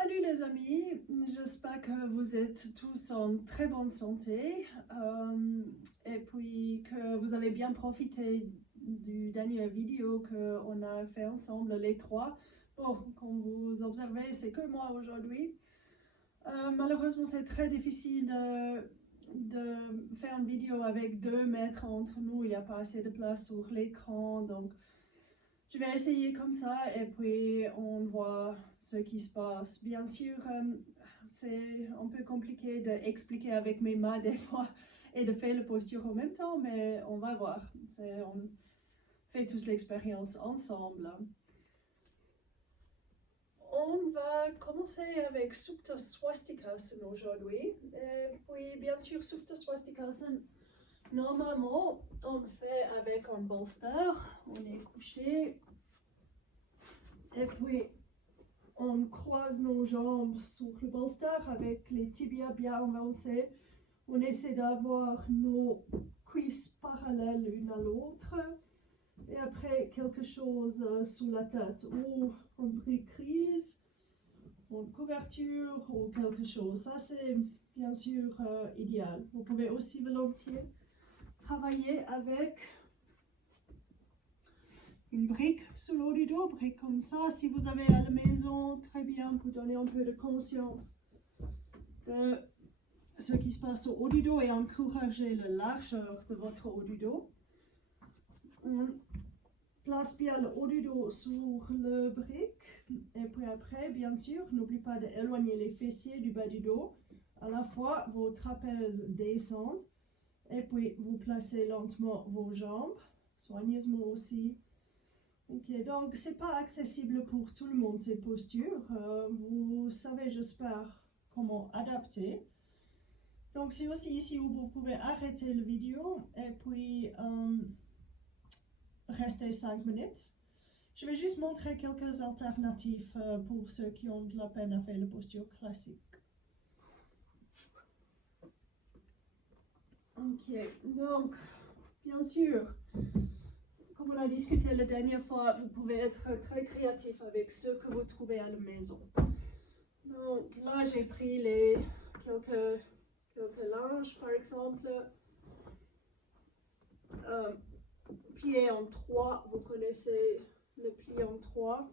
Salut les amis, j'espère que vous êtes tous en très bonne santé et puis que vous avez bien profité du dernier vidéo qu'on a fait ensemble les trois. Bon, comme vous observez, c'est que moi aujourd'hui. Malheureusement, c'est très difficile de faire une vidéo avec 2 mètres entre nous, il n'y a pas assez de place sur l'écran, donc je vais essayer comme ça et puis on voit ce qui se passe. Bien sûr, c'est un peu compliqué d'expliquer avec mes mains des fois et de faire la posture en même temps, mais on va voir. On fait tous l'expérience ensemble. On va commencer avec Supta Swastikasana aujourd'hui. Et puis, bien sûr, Supta Swastikasana, normalement, on le fait avec un bolster. On est couché. Et puis, on croise nos jambes sur le bolster avec les tibias bien avancés. On essaie d'avoir nos cuisses parallèles l'une à l'autre. Et après, quelque chose sous la tête, ou une prise, une couverture, ou quelque chose. Ça, c'est bien sûr idéal. Vous pouvez aussi volontiers travailler avec une brique sous le haut du dos, brique comme ça. Si vous avez à la maison, très bien, pour donner un peu de conscience de ce qui se passe au haut du dos et encourager la largeur de votre haut du dos. On place bien le haut du dos sur le brique et puis après, bien sûr, n'oubliez pas d'éloigner les fessiers du bas du dos. À la fois, vos trapèzes descendent et puis vous placez lentement vos jambes, soigneusement aussi. Ok, donc c'est pas accessible pour tout le monde ces postures. Vous savez, j'espère, comment adapter. Donc c'est aussi ici où vous pouvez arrêter la vidéo et puis rester 5 minutes. Je vais juste montrer quelques alternatives pour ceux qui ont de la peine à faire la posture classique. Ok, donc bien sûr, comme on a discuté la dernière fois, vous pouvez être très créatif avec ce que vous trouvez à la maison. Donc là, j'ai pris quelques linges, par exemple. Plié en 3, vous connaissez le pli en 3.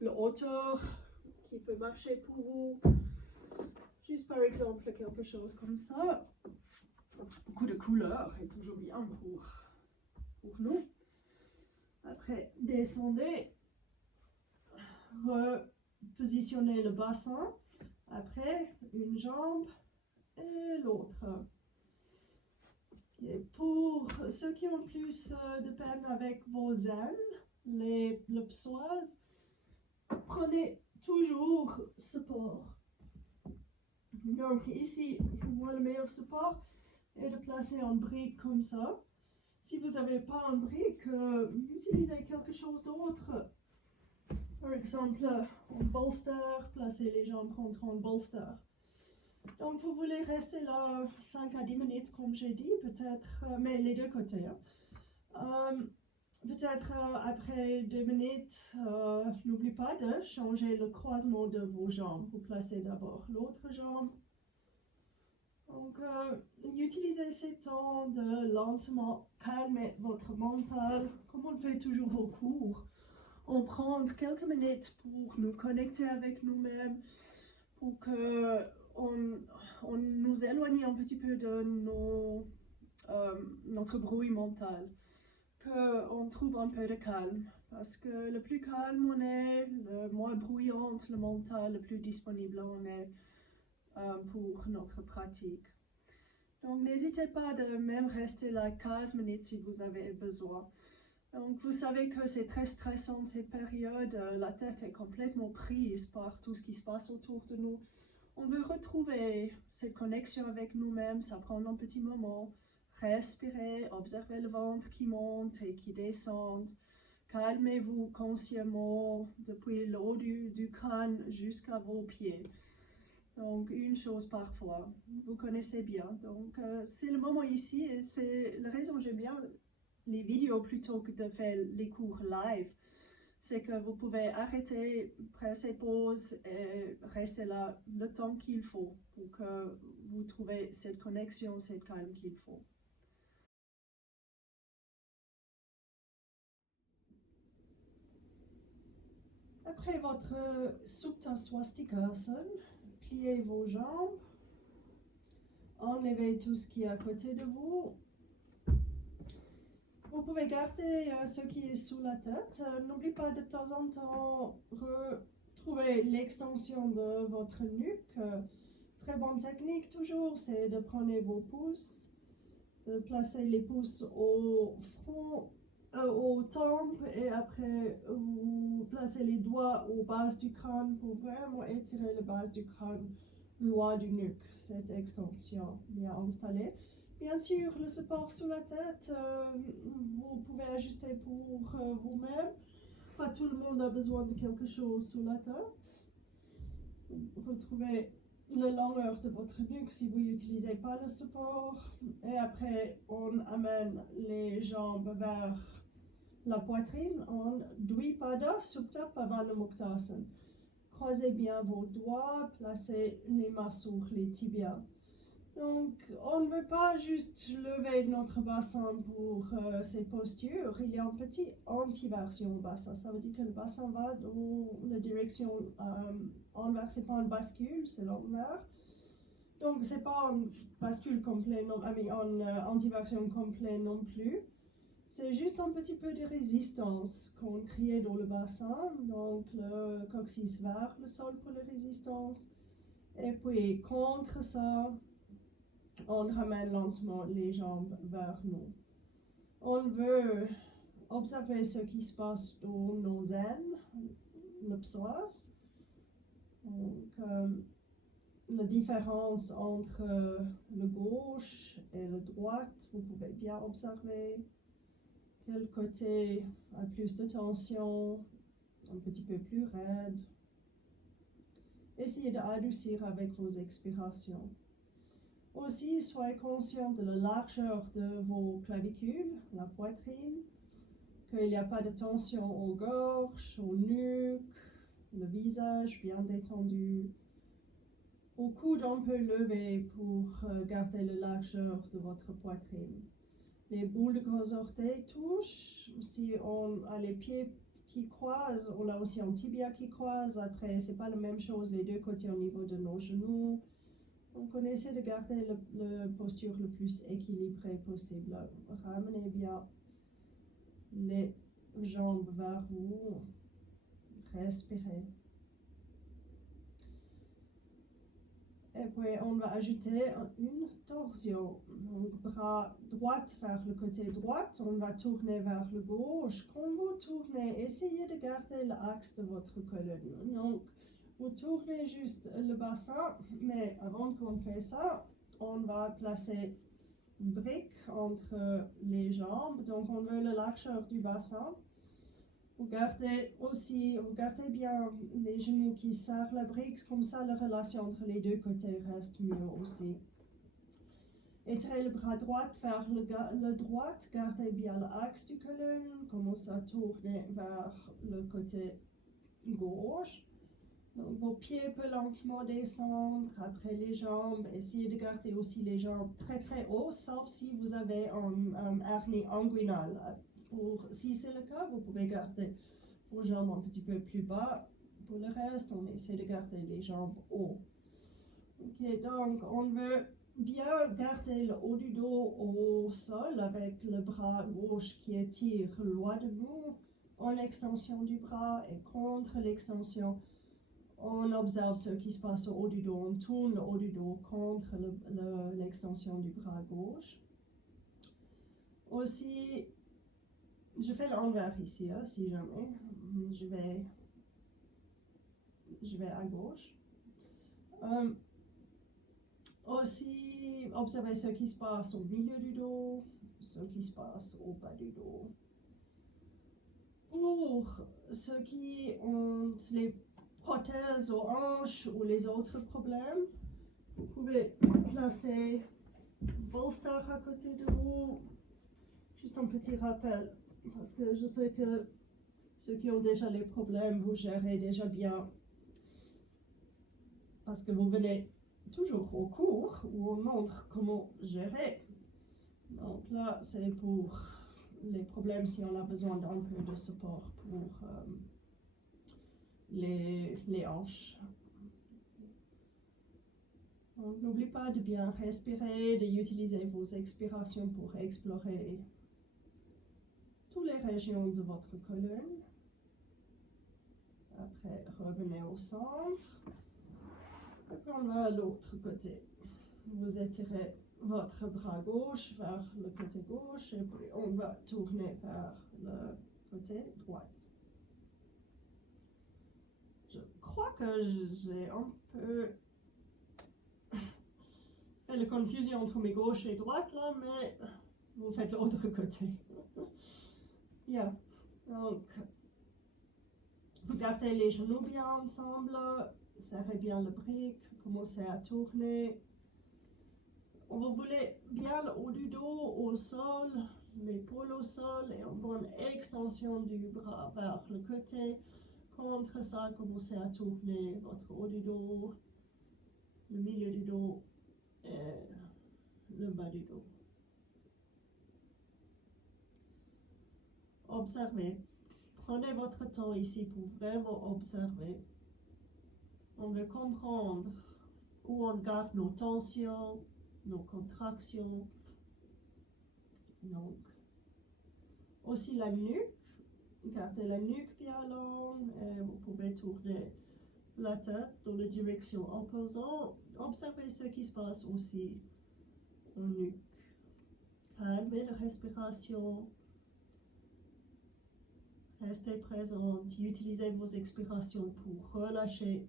Le hauteur qui peut marcher pour vous. Juste par exemple, quelque chose comme ça. Beaucoup de couleurs est toujours bien pour nous. Après, descendez, repositionnez le bassin, après une jambe et l'autre. Et pour ceux qui ont plus de peine avec vos ailes, les psoas, prenez toujours support. Donc ici, moi le meilleur support est de placer un brique comme ça. Si vous n'avez pas un brique, utilisez quelque chose d'autre. Par exemple, un bolster, placez les jambes contre un bolster. Donc vous voulez rester là 5 à 10 minutes comme j'ai dit, peut-être, mais les deux côtés. Peut-être après 2 minutes, n'oubliez pas de changer le croisement de vos jambes. Vous placez d'abord l'autre jambe. Donc, utilisez ces temps de lentement calmer votre mental, comme on le fait toujours au cours. On prend quelques minutes pour nous connecter avec nous-mêmes, pour que on nous éloigne un petit peu de notre bruit mental, qu'on trouve un peu de calme. Parce que le plus calme on est, le moins bruyant le mental, le plus disponible on est pour notre pratique. Donc n'hésitez pas de même rester là 15 minutes si vous avez besoin. Donc vous savez que c'est très stressant cette période, la tête est complètement prise par tout ce qui se passe autour de nous. On veut retrouver cette connexion avec nous-mêmes, ça prend un petit moment. Respirez, observez le ventre qui monte et qui descend. Calmez-vous consciemment depuis le haut du crâne jusqu'à vos pieds. Donc une chose par fois, vous connaissez bien. Donc c'est le moment ici et c'est la raison que j'aime bien les vidéos plutôt que de faire les cours live. c'est que vous pouvez arrêter, presser pause et rester là le temps qu'il faut pour que vous trouviez cette connexion, cette calme qu'il faut. Après votre Supta Swastikasana, pliez vos jambes, enlevez tout ce qui est à côté de vous. Vous pouvez garder ce qui est sous la tête. N'oubliez pas de temps en temps retrouver l'extension de votre nuque. Très bonne technique toujours, c'est de prendre vos pouces, de placer les pouces au front, aux tempes, et après vous placez les doigts aux bases du crâne pour vraiment étirer la base du crâne loin du nuque, cette extension bien installée. Bien sûr, le support sous la tête, vous pouvez ajuster pour vous-même. Pas tout le monde a besoin de quelque chose sous la tête. Retrouvez la longueur de votre nuque si vous n'utilisez pas le support. Et après, on amène les jambes vers la poitrine en Dvipada Supta Pavana Muktasana. Croisez bien vos doigts, placez les mains sur les tibias. Donc, on ne veut pas juste lever notre bassin pour ces postures. Il y a une petite antiversion au bassin. Ça veut dire que le bassin va dans la direction envers. C'est pas une bascule, c'est l'envers. Donc, c'est pas une bascule complète, une antiversion complète non plus. C'est juste un petit peu de résistance qu'on crée dans le bassin. Donc, le coccyx vers le sol pour la résistance. Et puis, contre ça, on ramène lentement les jambes vers nous. On veut observer ce qui se passe dans nos aines, le psoas. Donc, la différence entre le gauche et le droite, vous pouvez bien observer quel côté a plus de tension, un petit peu plus raide. Essayez d'adoucir avec vos expirations. Aussi, soyez conscient de la largeur de vos clavicules, la poitrine, qu'il n'y a pas de tension aux gorges, aux nuques, le visage bien détendu. Au coude, on peut lever pour garder la largeur de votre poitrine. Les boules de gros orteils touchent. Si on a les pieds qui croisent, on a aussi un tibia qui croise. Après, c'est pas la même chose les deux côtés au niveau de nos genoux. Donc, on essaie de garder la posture le plus équilibrée possible. Ramenez bien les jambes vers vous. Respirez. Et puis, on va ajouter une torsion. Donc, bras droit vers le côté droit. On va tourner vers le gauche. Quand vous tournez, essayez de garder l'axe de votre colonne. Donc, vous tournez juste le bassin, mais avant qu'on fait ça, on va placer une brique entre les jambes. Donc, on veut la largeur du bassin. Vous gardez bien les genoux qui serrent la brique, comme ça la relation entre les deux côtés reste mieux aussi. Étirez le bras droit vers le droit, gardez bien l'axe du colonne, commencez à tourner vers le côté gauche. Donc, vos pieds peuvent lentement descendre après les jambes. Essayez de garder aussi les jambes très très haut, sauf si vous avez un hernie inguinale. Si c'est le cas, vous pouvez garder vos jambes un petit peu plus bas. Pour le reste, on essaie de garder les jambes haut. Ok, donc on veut bien garder le haut du dos au sol avec le bras gauche qui étire loin de nous, en extension du bras et contre l'extension. On observe ce qui se passe au haut du dos. On tourne le haut du dos contre l'extension du bras gauche. Aussi, je fais l'envers ici, hein, si jamais. Je vais à gauche. Aussi, observez ce qui se passe au milieu du dos, ce qui se passe au bas du dos. Pour ceux qui ont les prothèses aux hanches ou les autres problèmes, vous pouvez placer bolster à côté de vous. Juste un petit rappel, parce que je sais que Ceux qui ont déjà les problèmes, vous gérez déjà bien. Parce que vous venez toujours au cours où on montre comment gérer. Donc là, c'est pour les problèmes si on a besoin d'un peu de support pour les hanches. Donc n'oubliez pas de bien respirer, d'utiliser vos expirations pour explorer toutes les régions de votre colonne. Après, revenez au centre. Et puis on va à l'autre côté. Vous étirez votre bras gauche vers le côté gauche et puis on va tourner vers le côté droit. Je crois que j'ai un peu fait la confusion entre mes gauches et droites là, mais vous faites l'autre côté. Yeah. Donc, vous gardez les genoux bien ensemble, serrez bien le brick, commencez à tourner. Vous voulez bien le haut du dos au sol, l'épaule au sol et une bonne extension du bras vers le côté. Contre ça, commencez à tourner votre haut du dos, le milieu du dos et le bas du dos. Observez. Prenez votre temps ici pour vraiment observer. On veut comprendre où on garde nos tensions, nos contractions. Donc, aussi la nuque. Gardez la nuque bien longue et vous pouvez tourner la tête dans la direction opposante. Observez ce qui se passe aussi en nuque. Calmez la respiration. Restez présente. Utilisez vos expirations pour relâcher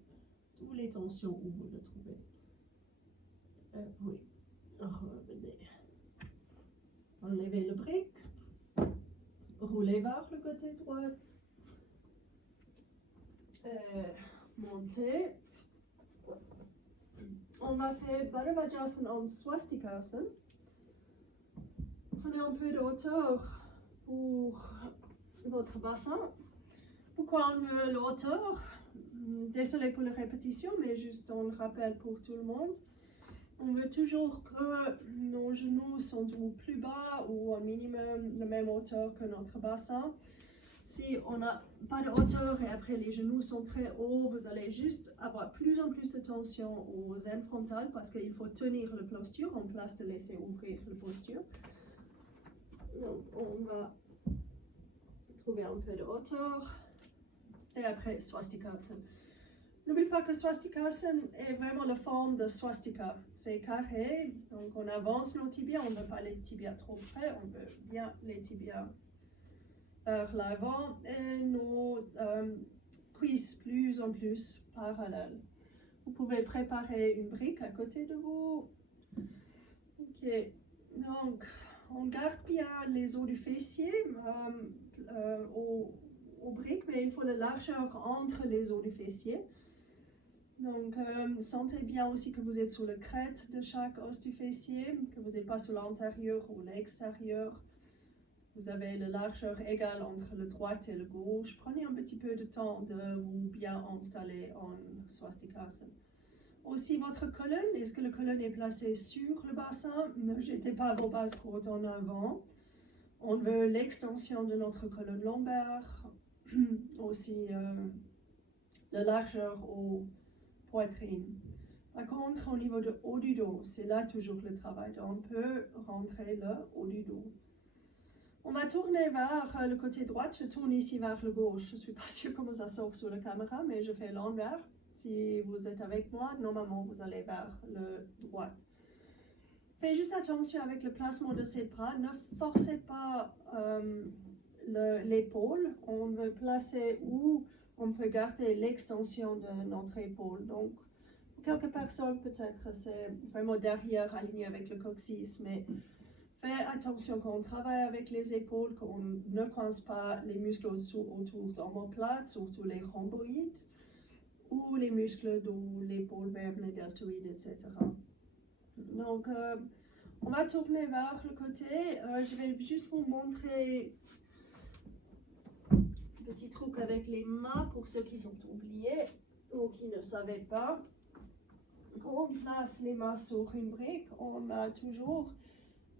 toutes les tensions où vous le trouvez. Et puis, revenez. Enlevez le brick. Roulez vers le côté droit. Montez. On va faire Baddha-Vajrasana en Swastikasana. Prenez un peu de hauteur pour votre bassin. Pourquoi on veut la hauteur? Désolé pour la répétition, mais juste un rappel pour tout le monde. On veut toujours que nos genoux sont au plus bas ou au minimum la même hauteur que notre bassin. Si on n'a pas de hauteur et après les genoux sont très hauts, vous allez juste avoir plus en plus de tension aux ailes frontales parce qu'il faut tenir la posture en place de laisser ouvrir la posture. Donc on va trouver un peu de hauteur et après Swastikasana. N'oubliez pas que Swastikasana est vraiment la forme de swastika. C'est carré, donc on avance nos tibias, on ne veut pas les tibias trop près, on veut bien les tibias vers l'avant et nos cuisses plus en plus parallèles. Vous pouvez préparer une brique à côté de vous. Ok, donc on garde bien les os du fessier au brique, mais il faut la largeur entre les os du fessier. Donc, sentez bien aussi que vous êtes sur la crête de chaque os du fessier, que vous n'êtes pas sur l'intérieur ou l'extérieur. Vous avez la largeur égale entre le droit et le gauche. Prenez un petit peu de temps de vous bien installer en Swastikasana. Aussi, votre colonne, est-ce que la colonne est placée sur le bassin? Ne jetez pas vos bases côtes en avant. On veut l'extension de notre colonne lombaire. Aussi, la largeur au poitrine. Par contre, au niveau du haut du dos, c'est là toujours le travail. On peut rentrer le haut du dos. On va tourner vers le côté droit. Je tourne ici vers le gauche. Je ne suis pas sûre comment ça sort sur la caméra, mais je fais l'envers. Si vous êtes avec moi, normalement, vous allez vers le droit. Faites juste attention avec le placement de ces bras. Ne forcez pas l'épaule. On veut placer où on peut garder l'extension de notre épaule. Donc, pour quelques personnes, peut-être c'est vraiment derrière, aligné avec le coccyx, mais faites attention quand on travaille avec les épaules, qu'on ne coince pas les muscles autour de l'omoplate, surtout les rhomboïdes, ou les muscles de l'épaule, verbe, les deltoïdes, etc. Donc, on va tourner vers le côté. Je vais juste vous montrer Petit truc avec les mains pour ceux qui ont oublié ou qui ne savaient pas. Quand on place les mains sur une brique, on a toujours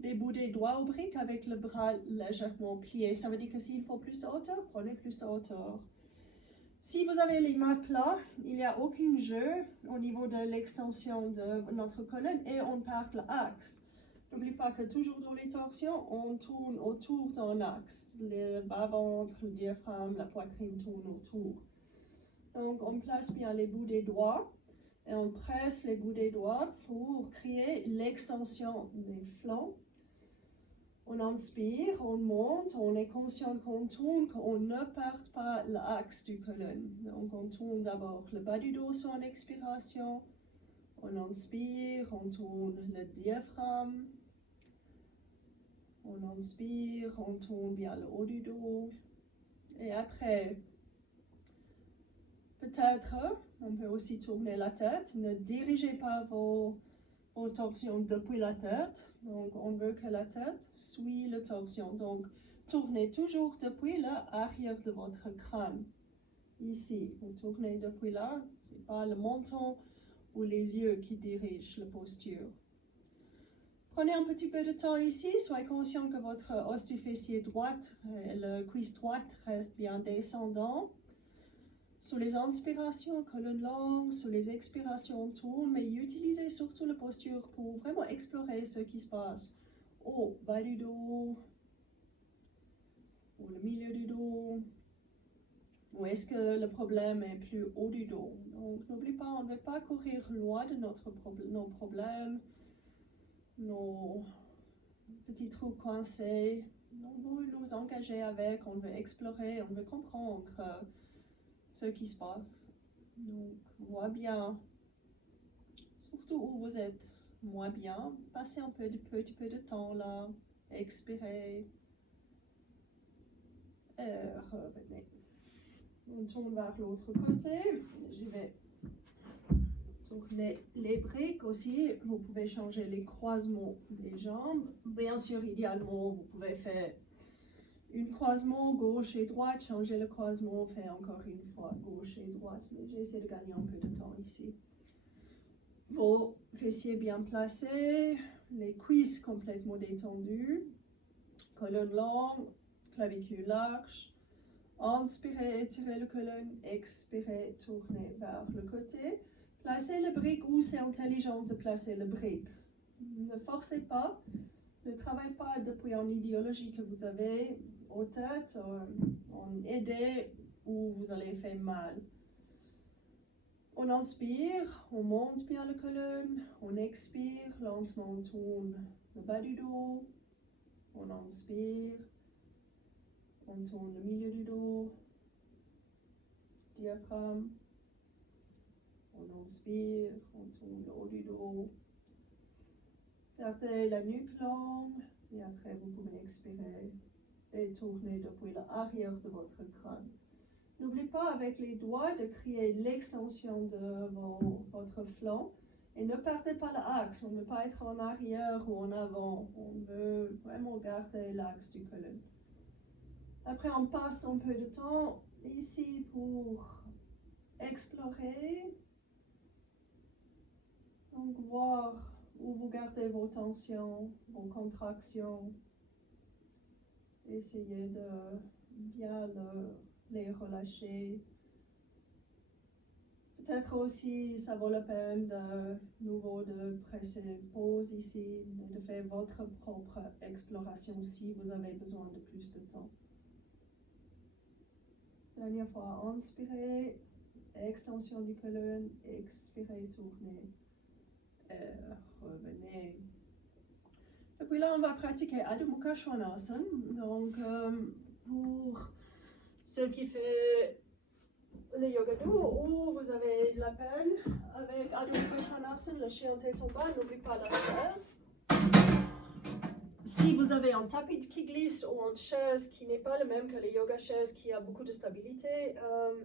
des bouts des doigts aux briques avec le bras légèrement plié. Ça veut dire que s'il faut plus de hauteur, prenez plus de hauteur. Si vous avez les mains plates, il n'y a aucun jeu au niveau de l'extension de notre colonne et on part l'axe. N'oublie pas que toujours dans les torsions, on tourne autour d'un axe. Le bas-ventre, le diaphragme, la poitrine tournent autour. Donc on place bien les bouts des doigts et on presse les bouts des doigts pour créer l'extension des flancs. On inspire, on monte, on est conscient qu'on tourne, qu'on ne perd pas l'axe du colonne. Donc on tourne d'abord le bas du dos sur une expiration. On inspire, on tourne le diaphragme. On inspire, on tourne bien le haut du dos. Et après, peut-être, on peut aussi tourner la tête. Ne dirigez pas vos torsions depuis la tête. Donc, on veut que la tête suive la torsion. Donc, tournez toujours depuis l'arrière de votre crâne. Ici, vous tournez depuis là. Ce n'est pas le menton ou les yeux qui dirigent la posture. Prenez un petit peu de temps ici. Soyez conscient que votre os du fessier droite et la cuisse droite restent bien descendants. Sur les inspirations, colonne longue, sur les expirations, on tourne, mais utilisez surtout la posture pour vraiment explorer ce qui se passe au bas du dos, ou le milieu du dos, ou est-ce que le problème est plus haut du dos. Donc n'oublie pas, on ne veut pas courir loin de nos problèmes, nos petits trous coincés. On veut nous engager avec, on veut explorer, on veut comprendre ce qui se passe. Donc, moins bien, surtout où vous êtes moins bien, passez un petit peu de temps là, expirez, et revenez. On tourne vers l'autre côté, je vais tourner les briques aussi, vous pouvez changer les croisements des jambes, bien sûr idéalement vous pouvez faire un croisement gauche et droite, changer le croisement, faire encore une fois gauche et droite. Mais j'essaie de gagner un peu de temps ici. Vos fessiers bien placés, les cuisses complètement détendues, colonne longue, clavicule large. Inspirez, étirez le colonne, expirez, tournez vers le côté. Placez le brique où c'est intelligent de placer le brique. Ne forcez pas, ne travaillez pas depuis une idéologie que vous avez aux têtes, en idée où vous allez faire mal. On inspire, on monte bien la colonne, on expire, lentement on tourne le bas du dos, on inspire, on tourne le milieu du dos, diaphragme, on inspire, on tourne le haut du dos, gardez la nuque longue, et après vous pouvez expirer et tourner depuis l'arrière de votre crâne. N'oubliez pas avec les doigts de créer l'extension de votre flanc et ne perdez pas l'axe. On ne veut pas être en arrière ou en avant. On veut vraiment garder l'axe du colonne. Après, on passe un peu de temps ici pour explorer. Donc, voir où vous gardez vos tensions, vos contractions. Essayez de bien les relâcher. Peut-être aussi, ça vaut la peine de nouveau de presser pause ici, de faire votre propre exploration si vous avez besoin de plus de temps. Dernière fois, inspirez, extension du colonne, expirez, tournez, et revenez. Et puis là, on va pratiquer Adho Mukha Svanasana. Donc, pour ceux qui font le yoga doux ou vous avez de la peine avec Adho Mukha Svanasana, le chien tête en bas, n'oubliez pas la chaise. Si vous avez un tapis qui glisse ou une chaise qui n'est pas le même que les yoga chaises qui a beaucoup de stabilité,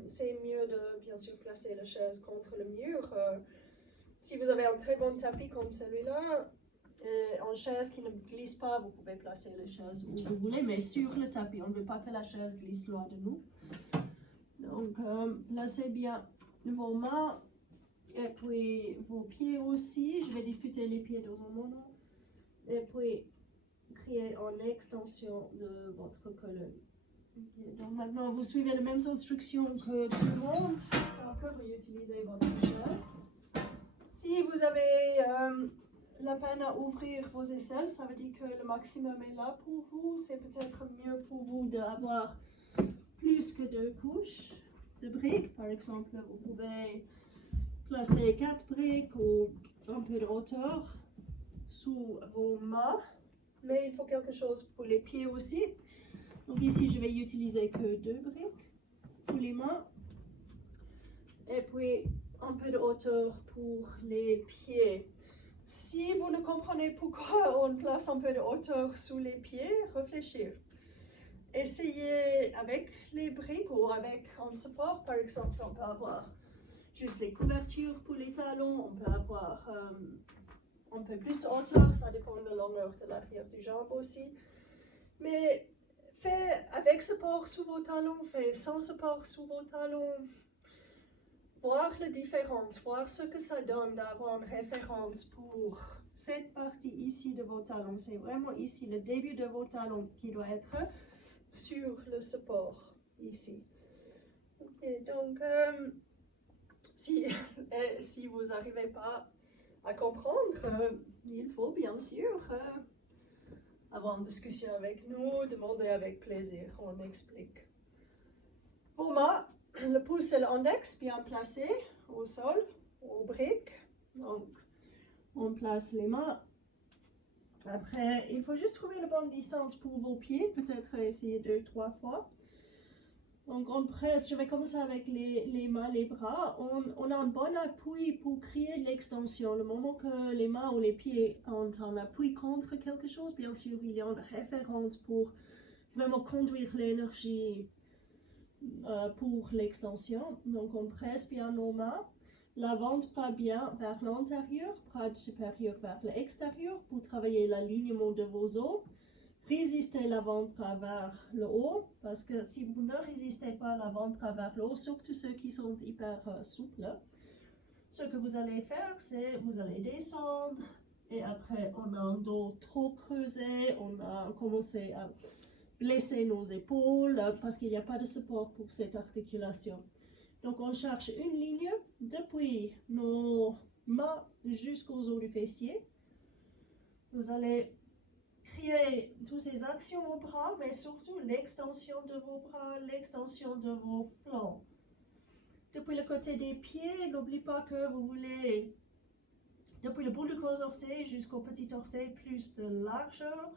c'est mieux de bien sûr placer la chaise contre le mur. Si vous avez un très bon tapis comme celui-là, en chaise qui ne glisse pas, vous pouvez placer la chaise où vous voulez, mais sur le tapis. On ne veut pas que la chaise glisse loin de nous. Donc, placez bien vos mains et puis vos pieds aussi. Je vais discuter les pieds dans un moment. Et puis, créer en extension de votre colonne. Okay. Donc maintenant, vous suivez les mêmes instructions que tout le monde. Sans que vous utilisez votre chaise. Si vous avez la peine à ouvrir vos aisselles, ça veut dire que le maximum est là pour vous. C'est peut-être mieux pour vous d'avoir plus que 2 couches de briques. Par exemple, vous pouvez placer 4 briques ou un peu de hauteur sous vos mains. Mais il faut quelque chose pour les pieds aussi. Donc ici, je vais utiliser que 2 briques pour les mains. Et puis, un peu de hauteur pour les pieds. Si vous ne comprenez pourquoi on place un peu de hauteur sous les pieds, réfléchir. Essayez avec les briques ou avec un support. Par exemple, on peut avoir juste les couvertures pour les talons. On peut avoir un peu plus de hauteur. Ça dépend de la longueur de l'arrière du jambe aussi. Mais faites avec support sous vos talons, faites sans support sous vos talons. Voir la différence, voir ce que ça donne d'avoir une référence pour cette partie ici de vos talons. C'est vraiment ici le début de vos talons qui doit être sur le support ici. Okay, donc, si vous n'arrivez pas à comprendre, il faut bien sûr avoir une discussion avec nous, demander avec plaisir, on explique. Pour moi, le pouce et l'index bien placés au sol, aux briques. Donc, on place les mains. Après, il faut juste trouver la bonne distance pour vos pieds. Peut-être essayer 2-3 fois. Donc, on presse. Je vais commencer avec les mains, les bras. On a un bon appui pour créer l'extension. Le moment que les mains ou les pieds ont un appui contre quelque chose, bien sûr, il y a une référence pour vraiment conduire l'énergie pour l'extension. Donc on presse bien nos mains, l'avant-bras bien vers l'intérieur, bras supérieur vers l'extérieur pour travailler l'alignement de vos os. Résistez l'avant-bras vers le haut, parce que si vous ne résistez pas l'avant-bras vers le haut, surtout ceux qui sont hyper souples, ce que vous allez faire, c'est vous allez descendre et après on a un dos trop creusé, on a commencé à blesser nos épaules parce qu'il n'y a pas de support pour cette articulation. Donc on cherche une ligne depuis nos mains jusqu'aux os du fessier. Vous allez créer toutes ces actions au bras, mais surtout l'extension de vos bras, l'extension de vos flancs. Depuis le côté des pieds, n'oubliez pas que vous voulez, depuis le bout du gros orteil jusqu'au petit orteil, plus de largeur.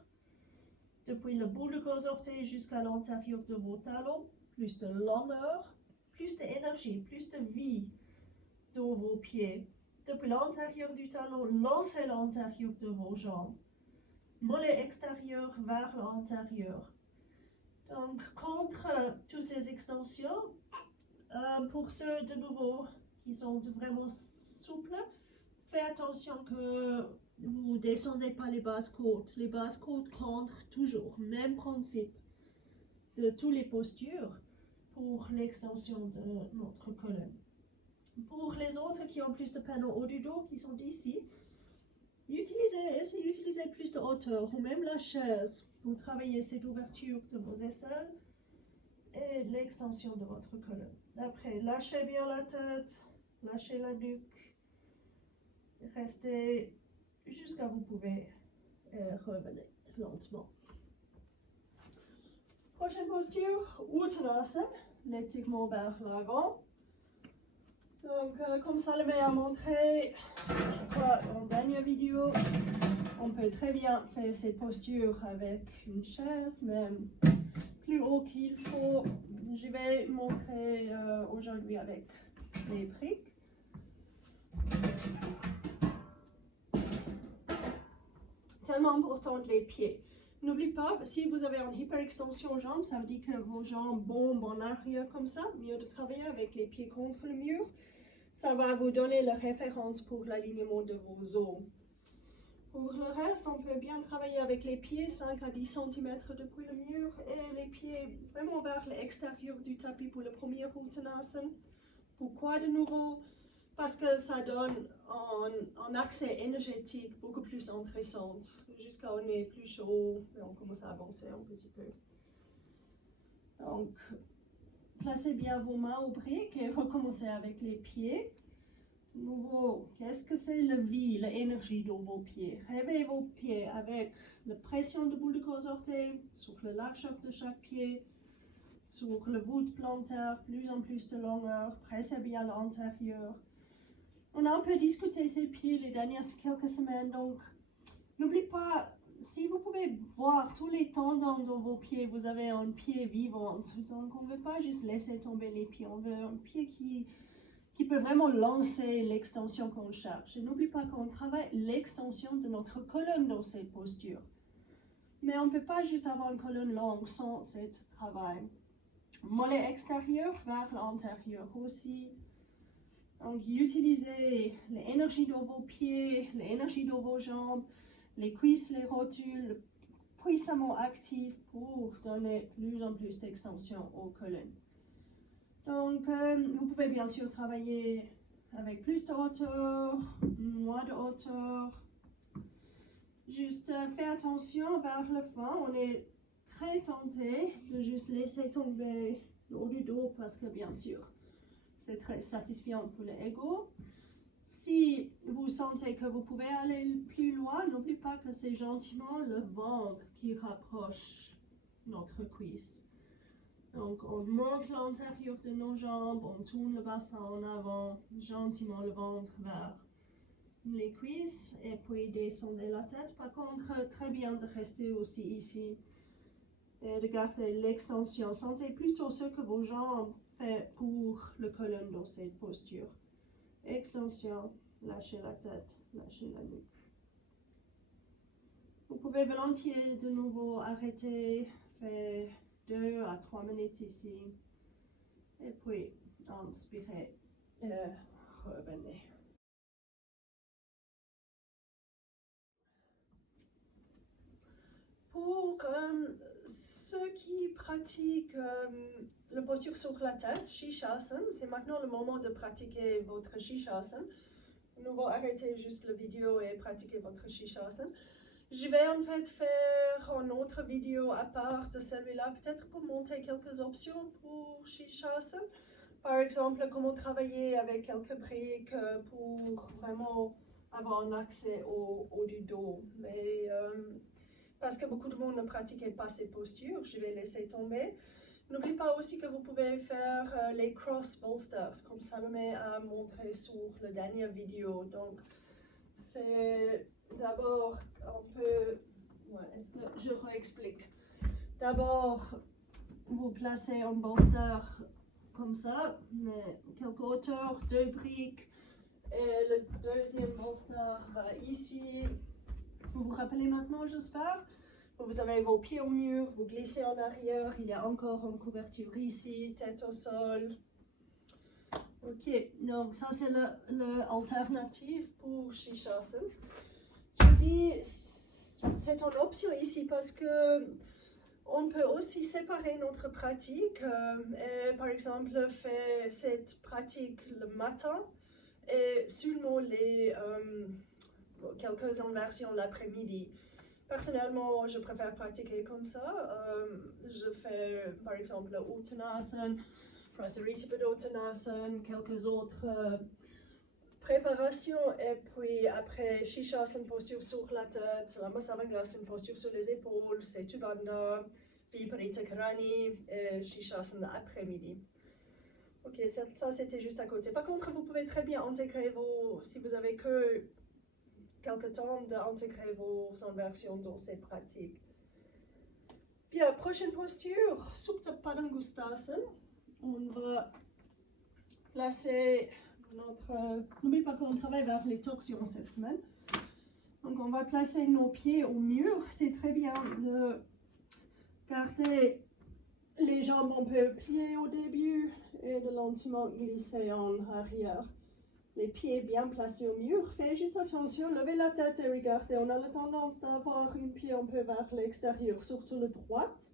Depuis le bout du gros orteil jusqu'à l'intérieur de vos talons, plus de longueur, plus d'énergie, plus de vie dans vos pieds. Depuis l'intérieur du talon, lancez l'intérieur de vos jambes. Mollet extérieur vers l'intérieur. Donc, contre toutes ces extensions, pour ceux de nouveau qui sont vraiment souples, faites attention que vous ne descendez pas les basses côtes. Les basses côtes rentrent toujours. Même principe de toutes les postures pour l'extension de notre colonne. Pour les autres qui ont plus de peine au haut du dos, qui sont ici, essayez d'utiliser plus de hauteur ou même la chaise pour travailler cette ouverture de vos aisselles et l'extension de votre colonne. Après, lâchez bien la tête, lâchez la nuque, restez jusqu'à vous pouvez revenir lentement. Prochaine posture, Uttanasana, l'étirement vers l'avant. Donc, comme Salomé a montré, je crois, en dernière vidéo, on peut très bien faire cette posture avec une chaise, même plus haut qu'il faut. Je vais montrer aujourd'hui avec les briques. Tellement important les pieds. N'oubliez pas, si vous avez une hyperextension aux jambes, ça veut dire que vos jambes bombent en arrière comme ça. Mieux de travailler avec les pieds contre le mur. Ça va vous donner la référence pour l'alignement de vos os. Pour le reste, on peut bien travailler avec les pieds 5 à 10 cm depuis le mur et les pieds vraiment vers l'extérieur du tapis pour le premier Uttanasana. Pourquoi de nouveau? Parce que ça donne un accès énergétique beaucoup plus intéressant. Jusqu'à on est plus chaud et on commence à avancer un petit peu. Donc, placez bien vos mains au briques et recommencez avec les pieds. De nouveau, qu'est-ce que c'est la vie, l'énergie dans vos pieds? Réveillez vos pieds avec la pression de boule de gros orteil sur le largeur de chaque pied, sur le voûte plantaire, plus en plus de longueur, pressez bien l'intérieur. On a un peu discuté ces pieds les dernières quelques semaines, donc n'oubliez pas, si vous pouvez voir tous les tendons dans vos pieds, vous avez un pied vivant. Donc on ne veut pas juste laisser tomber les pieds, on veut un pied qui peut vraiment lancer l'extension qu'on cherche. Et n'oublie pas qu'on travaille l'extension de notre colonne dans cette posture. Mais on ne peut pas juste avoir une colonne longue sans ce travail. Mollet extérieur vers l'intérieur aussi. Donc, utilisez l'énergie dans vos pieds, l'énergie dans vos jambes, les cuisses, les rotules, puissamment actifs pour donner plus en plus d'extension aux colonnes. Donc, vous pouvez bien sûr travailler avec plus de hauteur, moins de hauteur. Juste faites attention vers le fond. On est très tenté de juste laisser tomber le haut du dos parce que bien sûr, c'est très satisfaisant pour l'ego. Si vous sentez que vous pouvez aller plus loin, n'oubliez pas que c'est gentiment le ventre qui rapproche notre cuisse. Donc, on monte l'intérieur de nos jambes, on tourne le bassin en avant, gentiment le ventre vers les cuisses, et puis descendez la tête. Par contre, très bien de rester aussi ici et de garder l'extension. Sentez plutôt ce que vos jambes font pour le colonne dans cette posture. Extension, lâchez la tête, lâchez la nuque. Vous pouvez volontiers de nouveau arrêter, faire 2 à 3 minutes ici. Et puis, inspirez et revenez. Pour ceux qui pratiquent la posture sur la tête, Shishasana, c'est maintenant le moment de pratiquer votre Shishasana. De nouveau, arrêtez juste la vidéo et pratiquez votre Shishasana. Je vais en fait faire une autre vidéo à part de celui-là, peut-être pour montrer quelques options pour Shishasana. Par exemple, comment travailler avec quelques briques pour vraiment avoir un accès au haut du dos. Mais parce que beaucoup de monde ne pratiquait pas ces postures, je vais laisser tomber. N'oubliez pas aussi que vous pouvez faire les cross bolsters, comme ça me a montré sur la dernière vidéo. Donc, c'est d'abord un peu, est-ce que je réexplique? D'abord, vous placez un bolster comme ça, mais quelques hauteurs, 2 briques, et le deuxième bolster va ici. Vous vous rappelez maintenant, j'espère? Vous avez vos pieds au mur, vous glissez en arrière, il y a encore une couverture ici, tête au sol. Ok, donc ça c'est l'alternative pour Shishasana. Je dis, c'est une option ici parce que on peut aussi séparer notre pratique et par exemple faire cette pratique le matin et seulement les quelques inversions l'après-midi. Personnellement, je préfère pratiquer comme ça. Je fais par exemple le Uttanasana, Prasarita Padottanasana, quelques autres préparations et puis après Shishasana, posture sur la tête, Salamasavangasana, posture sur les épaules, Setubandha, Viparita Karani et Shishasana l'après-midi. Ok, ça c'était juste à côté. Par contre, vous pouvez très bien intégrer si vous avez que quelques temps d'intégrer vos inversions dans ces pratiques. Bien, prochaine posture, Supta Padangustasana. On va placer notre... N'oubliez pas qu'on travaille vers les torsions cette semaine. Donc on va placer nos pieds au mur. C'est très bien de garder les jambes un peu pliées au début et de lentement glisser en arrière. les pieds bien placés au mur. Faites juste attention, levez la tête et regardez. On a la tendance d'avoir une pied un peu vers l'extérieur, surtout le droite.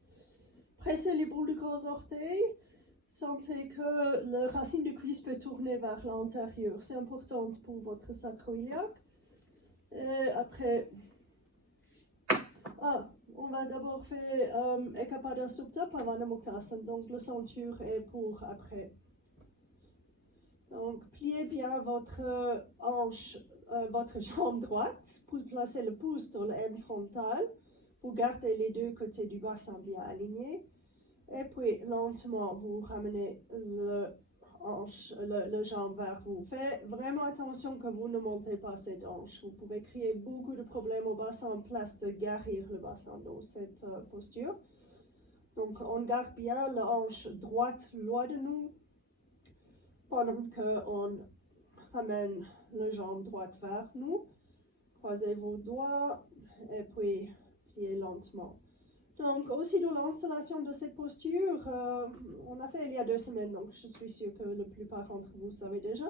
Pressez les boules de gros orteils. Sentez que la racine du cuisse peut tourner vers l'intérieur. C'est important pour votre sacro-iliaque. Et après, on va d'abord faire Ekapada Supta Pavana Muktasana. Donc, la ceinture est pour après. Donc, pliez bien votre hanche, votre jambe droite pour placer le pouce dans l'aine frontale. Vous gardez les deux côtés du bassin bien alignés. Et puis, lentement, vous ramenez le jambe vers vous. Faites vraiment attention que vous ne montez pas cette hanche. Vous pouvez créer beaucoup de problèmes au bassin en place de guérir le bassin dans cette posture. Donc, on garde bien la hanche droite loin de nous pendant qu'on ramène la jambe droite vers nous. Croisez vos doigts et puis pliez lentement. Donc, aussi dans l'installation de cette posture, on a fait il y a 2 semaines, donc je suis sûre que la plupart d'entre vous savez déjà.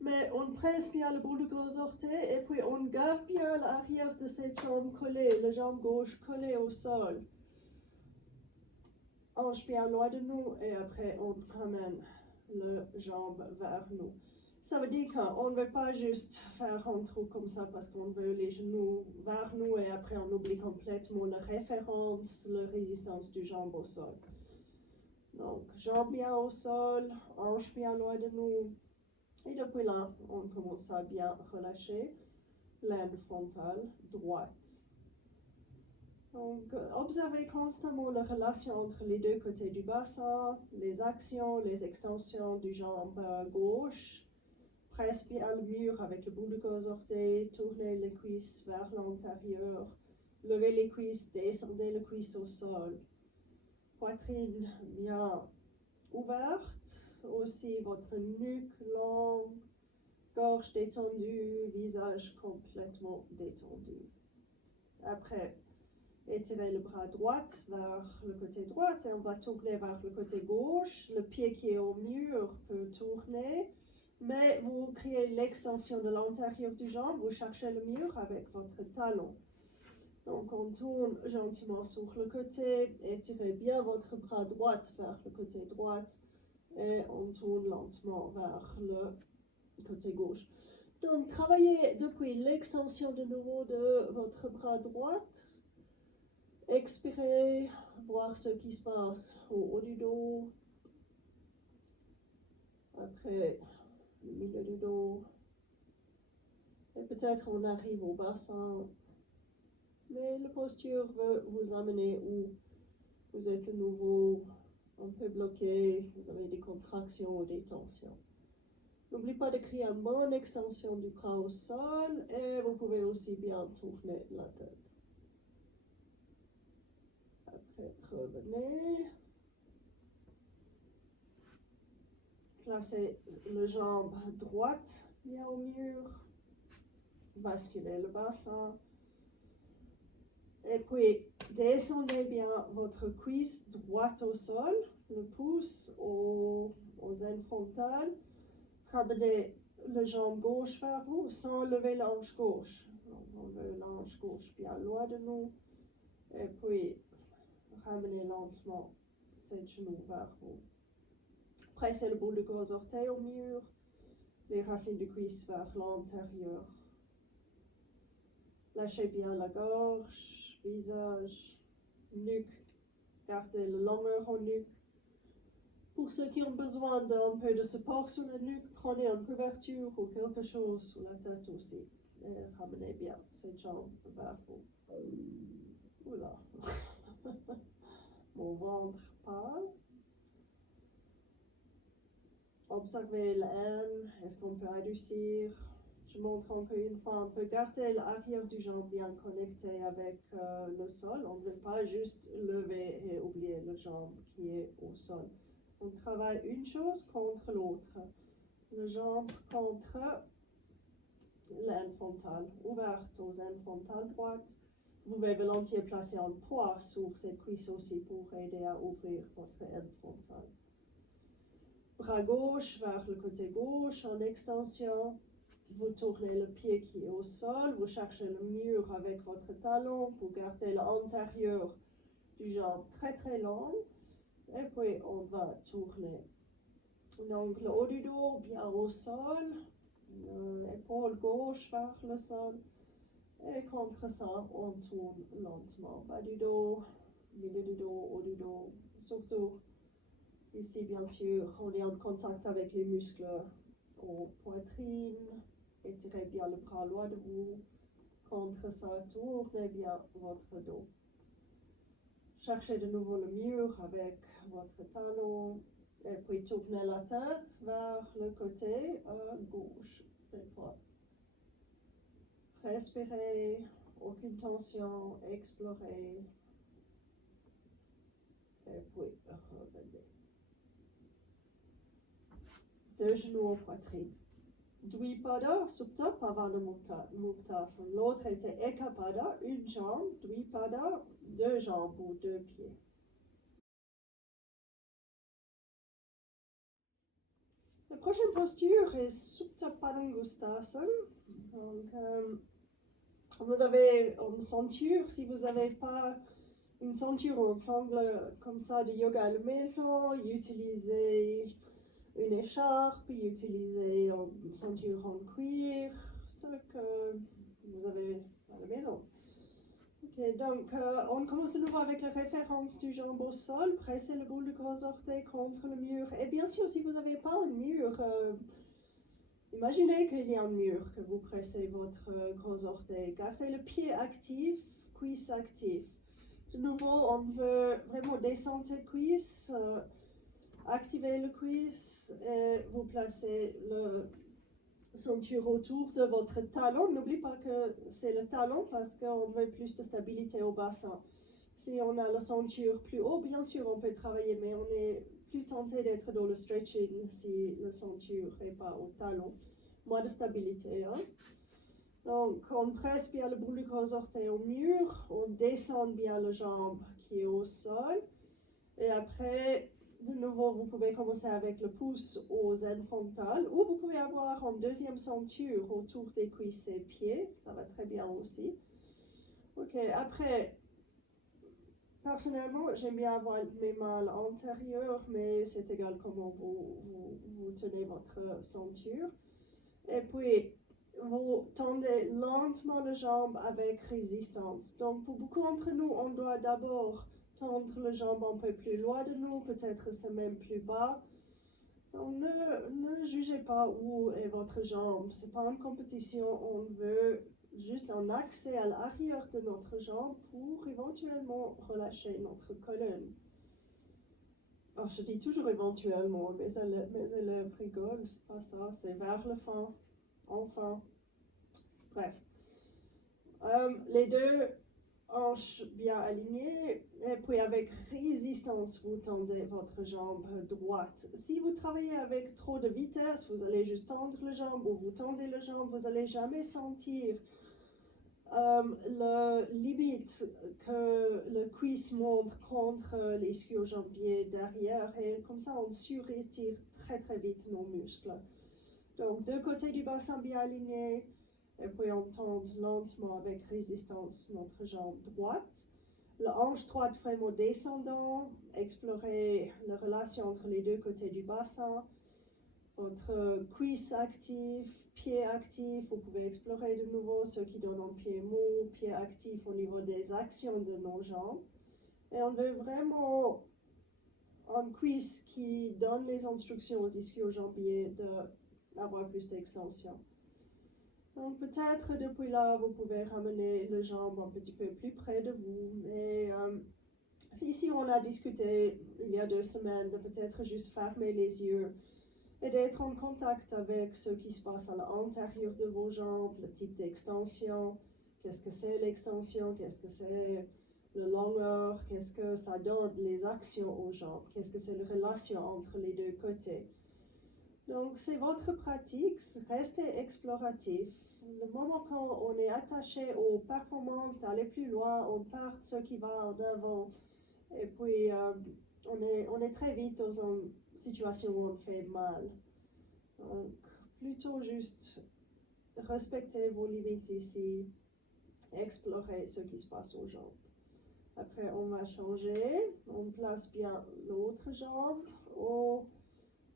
Mais on presse bien le bout de gros orteil et puis on garde bien l'arrière de cette jambe collée, la jambe gauche collée au sol. Hanche bien loin de nous et après on ramène la jambe vers nous. Ça veut dire qu'on ne veut pas juste faire un trou comme ça parce qu'on veut les genoux vers nous et après on oublie complètement la référence, la résistance du jambe au sol. Donc, jambe bien au sol, hanche bien loin de nous. Et depuis là, on commence à bien relâcher l'aine frontale droite. Donc, observez constamment la relation entre les deux côtés du bassin, les actions, les extensions du jambe gauche. Presse bien le mur avec le bout de gros orteil, tournez les cuisses vers l'intérieur, levez les cuisses, descendez les cuisses au sol. Poitrine bien ouverte, aussi votre nuque longue, gorge détendue, visage complètement détendu. Après, étirez le bras droit vers le côté droit et on va tourner vers le côté gauche. Le pied qui est au mur peut tourner. Mais vous créez l'extension de l'intérieur du jambe, vous cherchez le mur avec votre talon. Donc on tourne gentiment sur le côté, étirez bien votre bras droit vers le côté droit et on tourne lentement vers le côté gauche. Donc travaillez depuis l'extension de nouveau de votre bras droit. Expirez, voir ce qui se passe au haut du dos. Après, le milieu du dos. Et peut-être on arrive au bassin. Mais la posture veut vous amener où vous êtes de nouveau un peu bloqué, vous avez des contractions ou des tensions. N'oubliez pas de créer une bonne extension du bras au sol et vous pouvez aussi bien tourner la tête. Après, revenez. Placez la jambe droite bien au mur. Basculez le bassin. Et puis, descendez bien votre cuisse droite au sol, le pouce aux aines frontales. Ramenez la jambe gauche vers vous sans lever l'hanche gauche. On veut l'hanche gauche bien loin de nous. Et puis, ramenez lentement cette genou vers vous. Pressez le bout de gros orteil au mur, les racines du cuisse vers l'intérieur. Lâchez bien la gorge, visage, nuque. Gardez la longueur en nuque. Pour ceux qui ont besoin d'un peu de support sur la nuque, prenez une couverture ou quelque chose sur la tête aussi. Et ramenez bien cette jambe vers vous. Oula. Mon ventre pâle. Observez l'aine. Est-ce qu'on peut adoucir? Je montre un peu une fois. On peut garder l'arrière du jambe bien connecté avec le sol. On ne veut pas juste lever et oublier la jambe qui est au sol. On travaille une chose contre l'autre. La jambe contre l'aine frontale, ouverte aux aines frontales droites. Vous pouvez volontiers placer un poids sur cette cuisse aussi pour aider à ouvrir votre aine frontale. bras gauche vers le côté gauche en extension. Vous tournez le pied qui est au sol, vous cherchez le mur avec votre talon pour garder l'antérieur du jambe très très long. Et puis on va tourner. Donc le haut du dos bien au sol, épaule gauche vers le sol. Et contre ça, on tourne lentement. Bas du dos, milieu du dos, haut du dos. Surtout ici, bien sûr, on est en contact avec les muscles aux poitrines. Étirez bien le bras loin de vous. Contre ça, tournez bien votre dos. Cherchez de nouveau le mur avec votre talon. Et puis tournez la tête vers le côté gauche cette fois. Respirez, aucune tension, explorez. Et puis revenez. Deux genoux aux poitrines. Dvipada, Supta, Pavana Muktasana. L'autre était Ekapada, une jambe, Dvipada, deux jambes ou deux pieds. La prochaine posture est Supta Padangustasana. Donc, vous avez une ceinture, si vous n'avez pas une ceinture ou un sangle comme ça de yoga à la maison, utilisez une écharpe, utilisez une ceinture en cuir, ce que vous avez à la maison. Ok, donc on commence de nouveau avec la référence du jambe au sol, pressez le bout du gros orteil contre le mur. Et bien sûr, si vous n'avez pas un mur, imaginez qu'il y a un mur, que vous pressez votre gros orteil. Gardez le pied actif, cuisse active. De nouveau, on veut vraiment descendre cette cuisse, activer le cuisse et vous placez le ceinture autour de votre talon. N'oubliez pas que c'est le talon parce qu'on veut plus de stabilité au bassin. Si on a la ceinture plus haut, bien sûr on peut travailler, mais on est plus tenté d'être dans le stretching si la ceinture n'est pas au talon. Moins de stabilité. Hein? Donc on presse bien le bout du gros orteil au mur, on descend bien la jambe qui est au sol. Et après, de nouveau, vous pouvez commencer avec le pouce aux ailes frontales ou vous pouvez avoir une deuxième ceinture autour des cuisses et pieds. Ça va très bien aussi. Ok, après, personnellement, j'aime bien avoir mes mains antérieures, mais c'est égal comment vous tenez votre ceinture. Et puis, vous tendez lentement la jambe avec résistance. Donc, pour beaucoup d'entre nous, on doit d'abord tendre la jambe un peu plus loin de nous, peut-être c'est même plus bas. Donc, ne jugez pas où est votre jambe. Ce n'est pas une compétition, on veut juste un accès à l'arrière de notre jambe pour éventuellement relâcher notre colonne. Alors, je dis toujours éventuellement, mes élèves rigolent, c'est pas ça, c'est vers le fin, enfin. Bref. Les deux hanches bien alignées, et puis avec résistance, vous tendez votre jambe droite. Si vous travaillez avec trop de vitesse, vous allez juste tendre la jambe ou vous tendez la jambe, vous n'allez jamais sentir le limite que le cuisse monte contre l'ischio-jambier derrière, et comme ça on surétire très très vite nos muscles. Donc deux côtés du bassin bien alignés. Et puis on tend lentement avec résistance notre jambe droite. La hanche droite vraiment descendant. Explorez la relation entre les deux côtés du bassin. Votre cuisse active, pied actif. Vous pouvez explorer de nouveau ce qui donne un pied mou, pied actif au niveau des actions de nos jambes. Et on veut vraiment une cuisse qui donne les instructions aux ischio-jambiers d'avoir plus d'extension. Donc peut-être depuis là, vous pouvez ramener les jambes un petit peu plus près de vous. Mais ici, on a discuté il y a 2 semaines de peut-être juste fermer les yeux et d'être en contact avec ce qui se passe à l'intérieur de vos jambes, le type d'extension, qu'est-ce que c'est l'extension, qu'est-ce que c'est la longueur, qu'est-ce que ça donne les actions aux jambes, qu'est-ce que c'est la relation entre les deux côtés. Donc c'est votre pratique, restez exploratif. Le moment quand on est attaché aux performances, d'aller plus loin, on part ce qui va en avant. Et puis on est très vite dans une situation où on fait mal. Donc, plutôt juste respecter vos limites ici, explorer ce qui se passe aux jambes. Après, on va changer, on place bien l'autre jambe au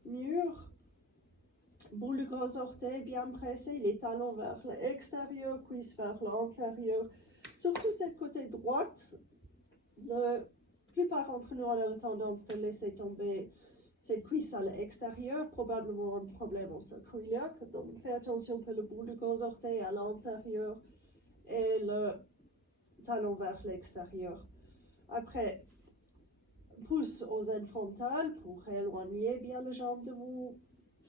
mur, boule de gros orteil bien pressé, les talons vers l'extérieur, cuisse vers l'intérieur. Surtout cette côté droite, la plupart d'entre nous ont la tendance de laisser tomber cette cuisse à l'extérieur, probablement un problème au sacroiliac. Donc, fais attention que le bout de gros orteil à l'intérieur et le talon vers l'extérieur. Après, pousse aux ailes frontales pour éloigner bien la jambe de vous.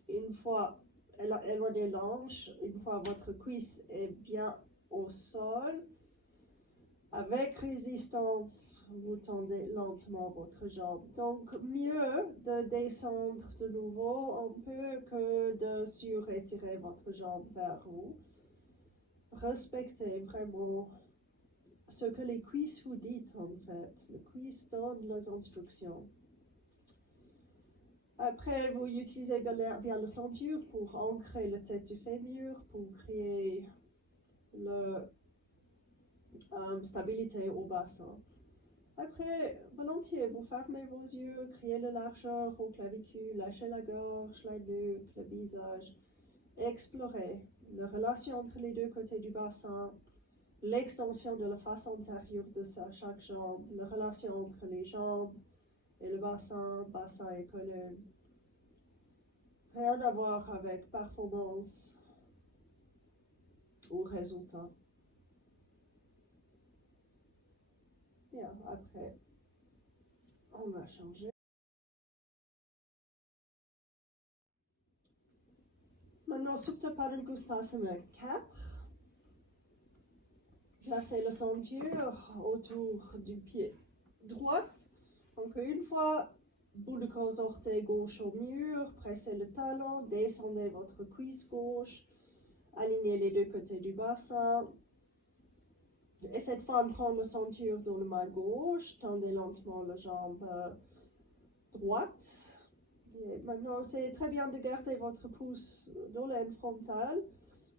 Une fois éloigné l'anche, une fois votre cuisse est bien au sol, avec résistance, vous tendez lentement votre jambe. Donc, mieux de descendre de nouveau un peu que de surétirer votre jambe vers vous. Respectez vraiment ce que les cuisses vous disent en fait. Les cuisses donnent les instructions. Après, vous utilisez bien la ceinture pour ancrer la tête du fémur, pour créer la stabilité au bassin. Après, volontiers, vous fermez vos yeux, créez la largeur aux clavicules, lâchez la gorge, la nuque, le visage. Explorez la relation entre les deux côtés du bassin, l'extension de la face antérieure de chaque jambe, la relation entre les jambes et le bassin, bassin et colonne. Rien à voir avec performance ou résultat. Bien, après, on va changer. Maintenant, Supta Padangustasana 4. Placez la ceinture autour du pied droit. Donc, une fois, bout de gros orteil gauche au mur, pressez le talon, descendez votre cuisse gauche, alignez les deux côtés du bassin. Et cette fois, prendre la ceinture dans la main gauche, tendez lentement la jambe droite. Et maintenant, c'est très bien de garder votre pouce dans l'aine frontale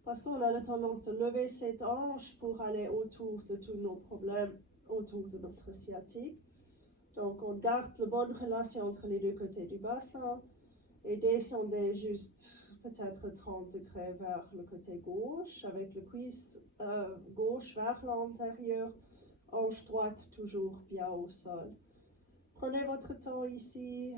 parce qu'on a la tendance de lever cette hanche pour aller autour de tous nos problèmes, autour de notre sciatique. Donc, on garde la bonne relation entre les deux côtés du bassin et descendez juste peut-être 30 degrés vers le côté gauche avec le cuisse gauche vers l'intérieur, hanche droite toujours bien au sol. Prenez votre temps ici.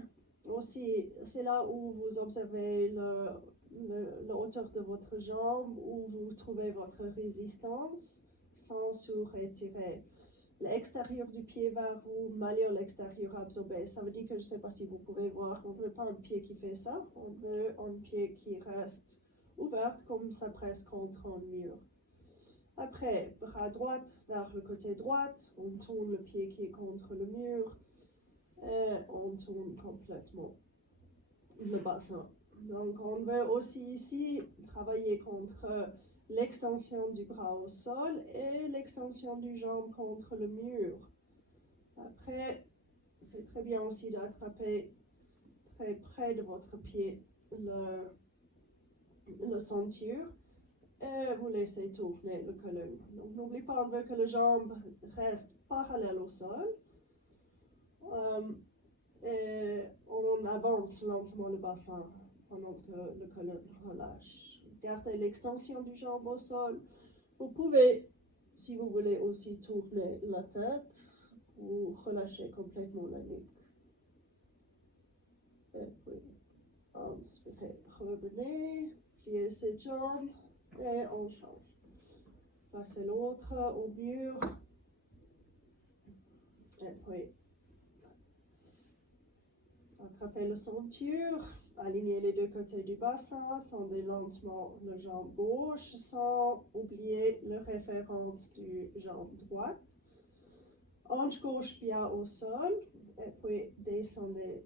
Aussi, c'est là où vous observez la hauteur de votre jambe, où vous trouvez votre résistance sans surétirer. L'extérieur du pied vers vous, malléole l'extérieur absorbé. Ça veut dire que je ne sais pas si vous pouvez voir, on ne veut pas un pied qui fait ça, on veut un pied qui reste ouvert comme ça presque contre un mur. Après, bras droit vers le côté droit, on tourne le pied qui est contre le mur et on tourne complètement le bassin. Donc on veut aussi ici travailler contre l'extension du bras au sol et l'extension du jambe contre le mur. Après, c'est très bien aussi d'attraper très près de votre pied la ceinture et vous laissez tourner le colonne. Donc n'oubliez pas, on veut que la jambe reste parallèle au sol. Et on avance lentement le bassin pendant que le colonne relâche. Gardez l'extension du jambe au sol. Vous pouvez, si vous voulez, aussi tourner la tête pour relâcher complètement la nuque. Et puis, inspirez, revenez, pliez cette jambe et on change. Passez l'autre au mur. Et puis, attrapez la ceinture, alignez les deux côtés du bassin, tendez lentement la jambe gauche sans oublier la référence du jambe droite. Hanche gauche bien au sol et puis descendez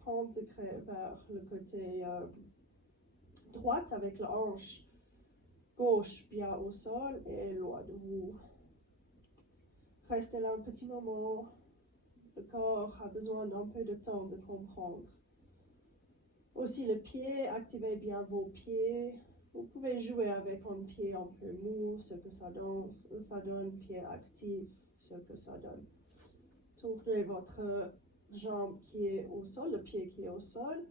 30 degrés vers le côté droit avec la hanche gauche bien au sol et loin de vous. Restez là un petit moment. Le corps a besoin d'un peu de temps de comprendre. Aussi le pied, activez bien vos pieds. Vous pouvez jouer avec un pied un peu mou, ce que ça donne, pied actif, ce que ça donne. Tournez votre jambe qui est au sol, le pied qui est au sol,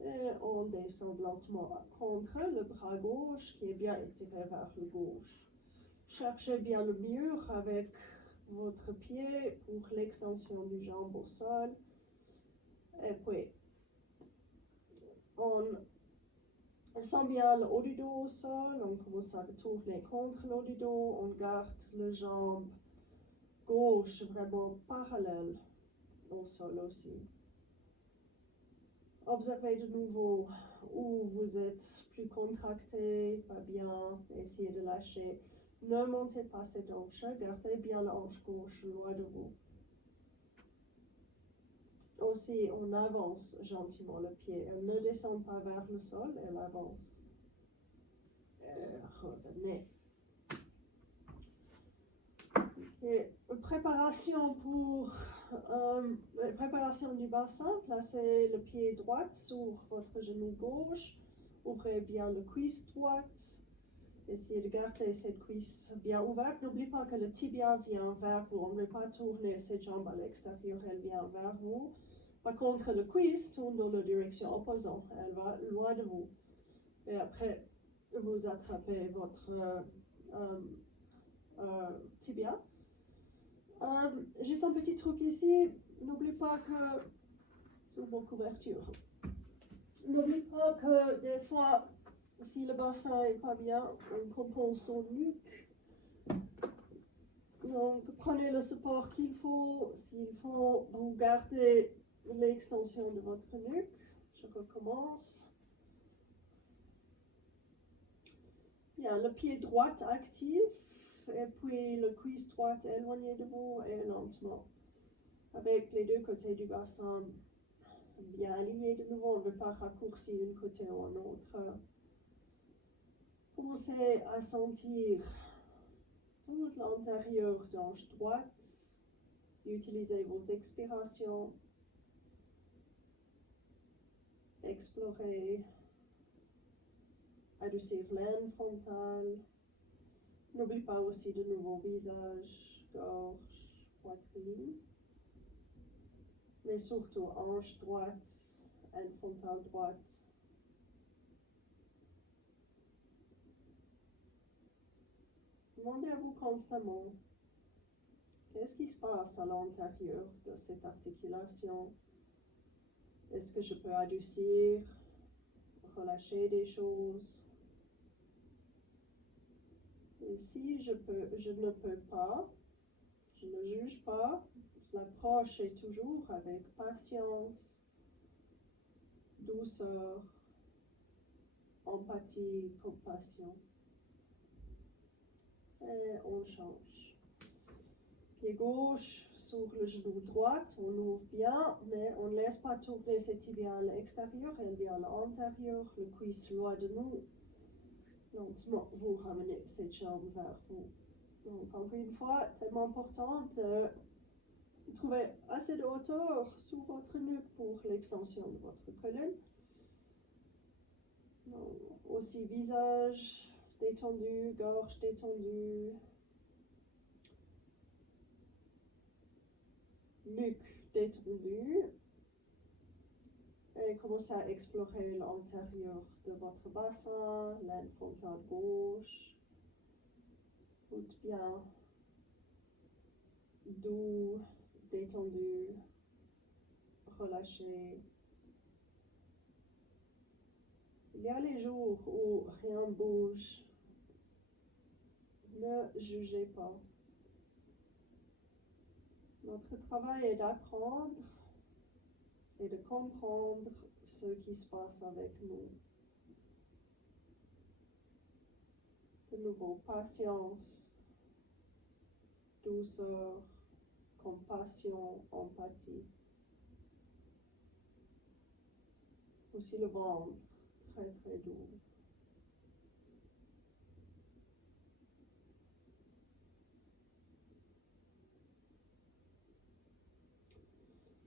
et on descend lentement contre le bras gauche qui est bien étiré vers le gauche. Cherchez bien le mur avec votre pied pour l'extension du jambe au sol. Et puis, on sent bien le haut du dos au sol, on commence à tourner contre le haut du dos, on garde la jambe gauche vraiment parallèle au sol aussi. Observez de nouveau où vous êtes plus contracté, pas bien, essayez de lâcher. Ne montez pas cette hanche, gardez bien la hanche gauche loin de vous. Aussi, on avance gentiment le pied. Elle ne descend pas vers le sol, elle avance. Revenez. Et préparation préparation du bassin. Placez le pied droit sur votre genou gauche. Ouvrez bien le cuisse droite. Essayez de garder cette cuisse bien ouverte. N'oubliez pas que le tibia vient vers vous. On ne va pas tourner cette jambe à l'extérieur, elle vient vers vous. Par contre, le cuisse tourne dans la direction opposante. Elle va loin de vous. Et après, vous attrapez votre tibia. Juste un petit truc ici. N'oubliez pas que, sur vos couvertures, n'oubliez pas que des fois, si le bassin n'est pas bien, on compense son nuque. Donc, prenez le support qu'il faut. S'il faut, vous gardez l'extension de votre nuque. Je recommence. Bien, le pied droit actif. Et puis le cuisse droite éloigné de vous et lentement. Avec les deux côtés du bassin bien alignés de nouveau. On ne veut pas raccourcir d'un côté ou un autre. Commencez à sentir tout l'intérieur de la hanche droite. Utilisez vos expirations. Explorez. Adoucir l'aine frontale. N'oublie pas aussi de nouveau visage, gorge, poitrine. Mais surtout hanche droite, aine frontale droite. Demandez-vous constamment, qu'est-ce qui se passe à l'intérieur de cette articulation? Est-ce que je peux adoucir, relâcher des choses? Et si je ne peux pas, je ne juge pas, l'approche est toujours avec patience, douceur, empathie, compassion. Et on change. Pied gauche sur le genou droit, on ouvre bien, mais on ne laisse pas tourner cette tibia à l'extérieur, elle vient à l'intérieur, le cuisse loin de nous. Lentement, vous ramenez cette jambe vers vous. Donc, encore une fois, tellement important de trouver assez de hauteur sous votre nuque pour l'extension de votre colonne. Donc, aussi visage détendu, gorge détendue, nuque détendue. Et commencez à explorer l'intérieur de votre bassin, l'aine frontale gauche, tout bien doux, détendu, relâché. Il y a les jours où rien ne bouge. Ne jugez pas. Notre travail est d'apprendre et de comprendre ce qui se passe avec nous. De nouveau, patience, douceur, compassion, empathie. Aussi le ventre, très très doux.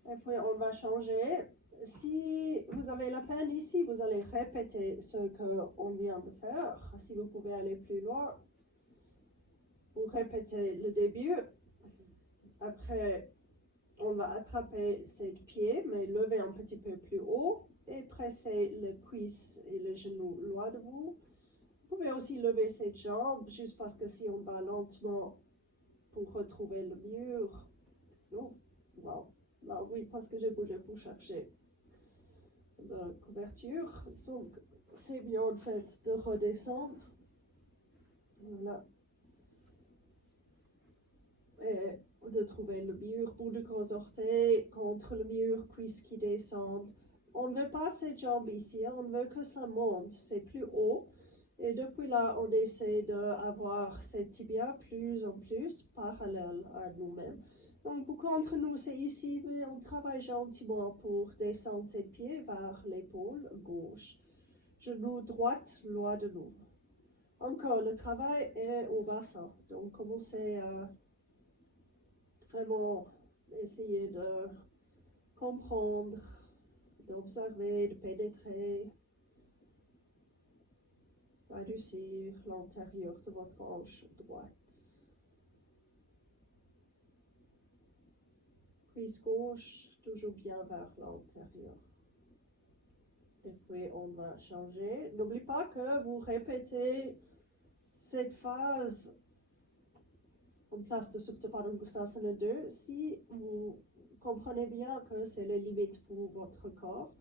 Et puis on va changer. Si vous avez la peine ici, vous allez répéter ce qu'on vient de faire. Si vous pouvez aller plus loin, vous répétez le début. Après, on va attraper ces pieds, mais lever un petit peu plus haut et presser les cuisses et les genoux loin de vous. Vous pouvez aussi lever cette jambe, juste parce que si on va lentement pour retrouver le mur. Oh, wow. Là, oui, parce que j'ai bougé pour chercher la couverture. Donc, c'est bien en fait de redescendre. Voilà. Et de trouver le mur, bout de gros orteil contre le mur, cuisses qui descendent. On ne veut pas cette jambe ici, on veut que ça monte, c'est plus haut. Et depuis là, on essaie d'avoir cette tibia plus en plus parallèle à nous-mêmes. Donc, pour contre nous, c'est ici, mais on travaille gentiment pour descendre ses pieds vers l'épaule gauche. Genou droite, loin de nous. Encore, le travail est au bassin. Donc, commencez à vraiment essayer de comprendre, d'observer, de pénétrer, d'adoucir l'intérieur de votre hanche droite. Cuisse gauche, toujours bien vers l'intérieur. Et puis on va changer. N'oubliez pas que vous répétez cette phase en place de Supta Padangusthasana 2 si vous comprenez bien que c'est les limites pour votre corps.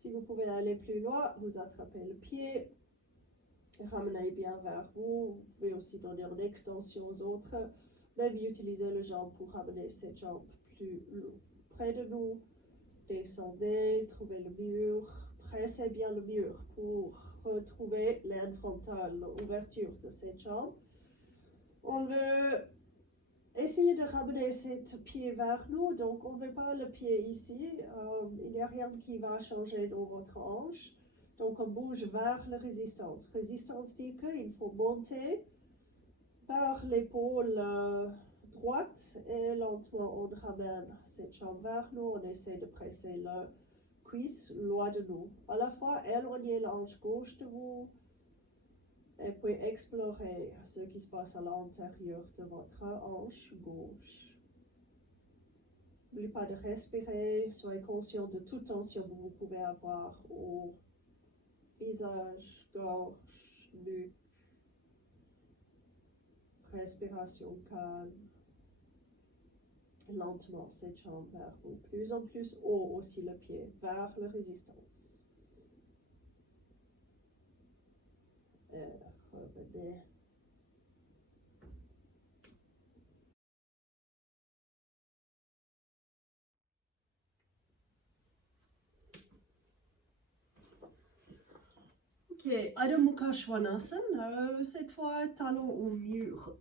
Si vous pouvez aller plus loin, vous attrapez le pied, ramenez bien vers vous. Vous pouvez aussi donner une extension aux autres. Même utiliser le jambe pour ramener cette jambe plus près de nous. Descendez, trouvez le mur, pressez bien le mur pour retrouver l'aine frontale, l'ouverture de cette jambe. On veut essayer de ramener cet pied vers nous, donc on ne veut pas le pied ici. Il n'y a rien qui va changer dans votre hanche. Donc on bouge vers la résistance. Résistance dit qu'il faut monter par l'épaule droite et lentement on ramène cette jambe vers nous. On essaie de presser la cuisse loin de nous. À la fois éloigner la hanche gauche de vous et puis explorer ce qui se passe à l'intérieur de votre hanche gauche. N'oubliez pas de respirer, soyez conscient de toute tension que vous pouvez avoir au visage, gorge, nuque. Respiration calme. Lentement, cette jambe vers vous. Plus en plus haut aussi le pied, vers la résistance. Et revenez. Ok, Adho Mukha Svanasana, cette fois talon au mur.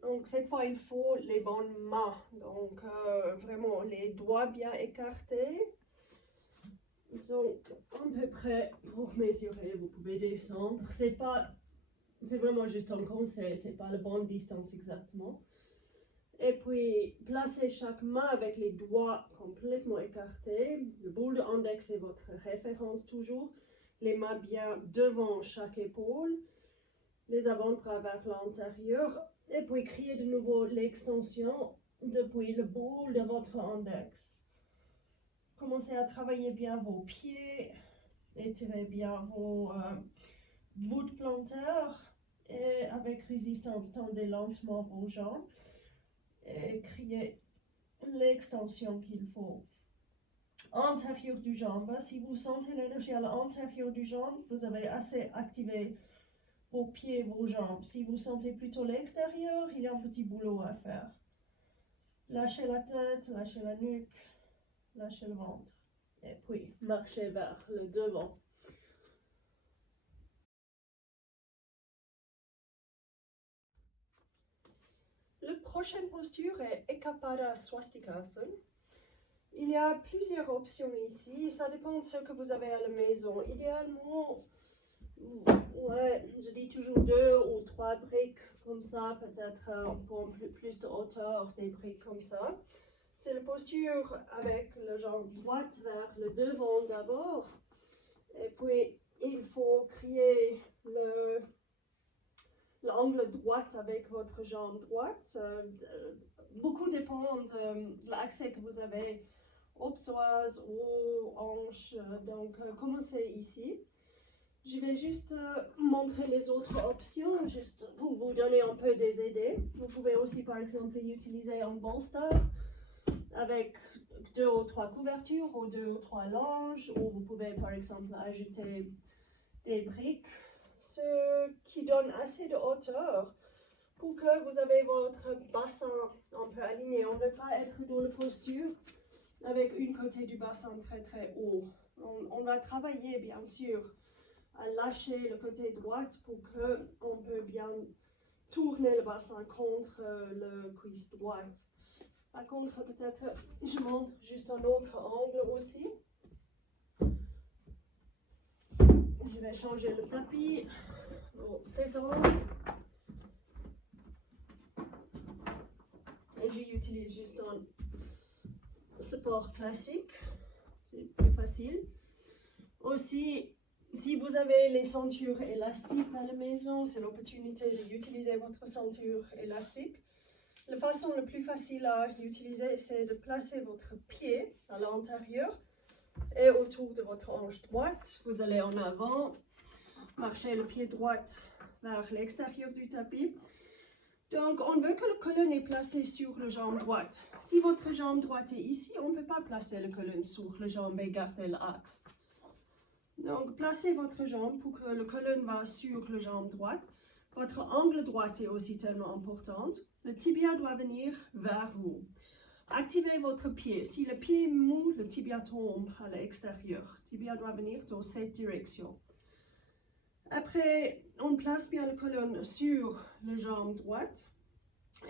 Donc cette fois il faut les bonnes mains, donc vraiment les doigts bien écartés. Donc à peu près pour mesurer, vous pouvez descendre. C'est vraiment juste un conseil, c'est pas la bonne distance exactement. Et puis placez chaque main avec les doigts complètement écartés. Le bout de index est votre référence toujours. Les mains bien devant chaque épaule, les avant-bras vers l'intérieur, et puis créez de nouveau l'extension depuis le bout de votre index. Commencez à travailler bien vos pieds, étirez bien vos voûtes plantaires, et avec résistance, tendez lentement vos jambes, et créez l'extension qu'il faut. Antérieur du jambe. Si vous sentez l'énergie à l'intérieur du jambe, vous avez assez activé vos pieds, vos jambes. Si vous sentez plutôt l'extérieur, il y a un petit boulot à faire. Lâchez la tête, lâchez la nuque, lâchez le ventre. Et puis, marchez vers le devant. La prochaine posture est Ekapada Swastikasana. Il y a plusieurs options ici, ça dépend de ce que vous avez à la maison. Idéalement, ouais, je dis toujours 2 ou 3 briques comme ça, peut-être un peu plus de hauteur, des briques comme ça. c'est la posture avec la jambe droite vers le devant d'abord. Et puis, il faut créer l'angle droit avec votre jambe droite. Beaucoup dépend de l'accès que vous avez aux psoas, aux hanches. Donc, commencez ici. Je vais juste montrer les autres options, juste pour vous donner un peu des idées. Vous pouvez aussi, par exemple, utiliser un bolster avec 2 ou 3 couvertures ou 2 ou 3 langes, ou vous pouvez, par exemple, ajouter des briques, ce qui donne assez de hauteur pour que vous avez votre bassin un peu aligné. On ne veut pas être dans la posture avec une côté du bassin très très haut. On va travailler bien sûr à lâcher le côté droit pour qu'on peut bien tourner le bassin contre le cuisse droite. Par contre, peut-être je montre juste un autre angle aussi. Je vais changer le tapis au 7 angle. Et j'utilise juste un support classique, c'est plus facile. Aussi, si vous avez les ceintures élastiques à la maison, c'est l'opportunité d'utiliser votre ceinture élastique. La façon la plus facile à utiliser, c'est de placer votre pied à l'intérieur et autour de votre hanche droite. Vous allez en avant, marcher le pied droit vers l'extérieur du tapis. Donc, on veut que la colonne est placée sur la jambe droite. Si votre jambe droite est ici, on ne peut pas placer la colonne sur la jambe et garder l'axe. Donc, placez votre jambe pour que la colonne va sur la jambe droite. Votre angle droit est aussi tellement important. Le tibia doit venir vers vous. Activez votre pied. Si le pied est mou, le tibia tombe à l'extérieur. Le tibia doit venir dans cette direction. Après, on place bien la colonne sur la jambe droite.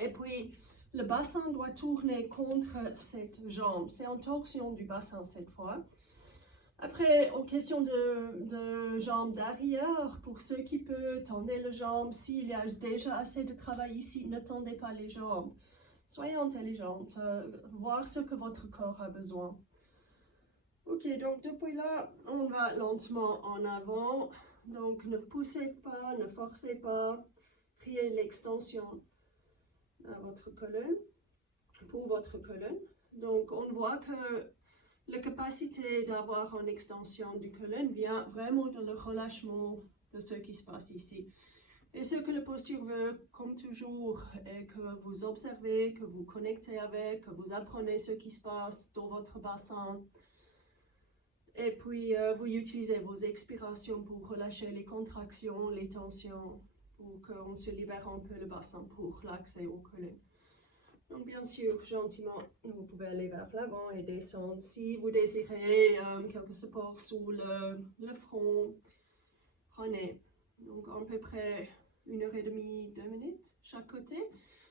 Et puis, le bassin doit tourner contre cette jambe. C'est en torsion du bassin cette fois. Après, en question de jambes d'arrière, pour ceux qui peuvent, tendez les jambes. S'il y a déjà assez de travail ici, ne tendez pas les jambes. Soyez intelligente, voir ce que votre corps a besoin. Ok, donc depuis là, on va lentement en avant. Donc, ne poussez pas, ne forcez pas. Créez l'extension à votre colonne, pour votre colonne. Donc, on voit que la capacité d'avoir une extension du colonne vient vraiment de le relâchement de ce qui se passe ici. Et ce que la posture veut, comme toujours, est que vous observez, que vous connectez avec, que vous apprenez ce qui se passe dans votre bassin. Et puis, vous utilisez vos expirations pour relâcher les contractions, les tensions, pour qu'on se libère un peu le bassin pour l'accès au colonne. Donc, bien sûr, gentiment, vous pouvez aller vers l'avant et descendre. Si vous désirez quelques supports sous le front, prenez. Donc, à peu près 1h30, 2 minutes chaque côté.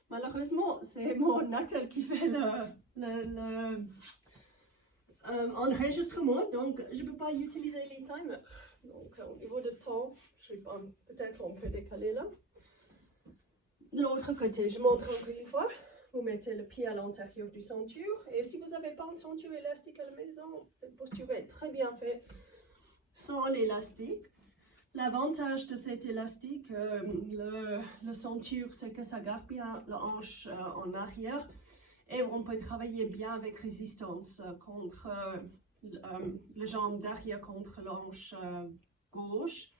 Malheureusement, c'est mon Nathalie qui fait enregistrement, donc je ne peux pas utiliser les timers. Donc, au niveau de temps, je vais peut-être un peu décaler là. De l'autre côté, je montre encore une fois. Vous mettez le pied à l'intérieur du ceinture. Et si vous n'avez pas une ceinture élastique à la maison, cette posture est très bien faite sans l'élastique. L'avantage de cet élastique, la ceinture, c'est que ça garde bien la hanche en arrière. Et on peut travailler bien avec résistance contre la jambe derrière contre la hanche gauche.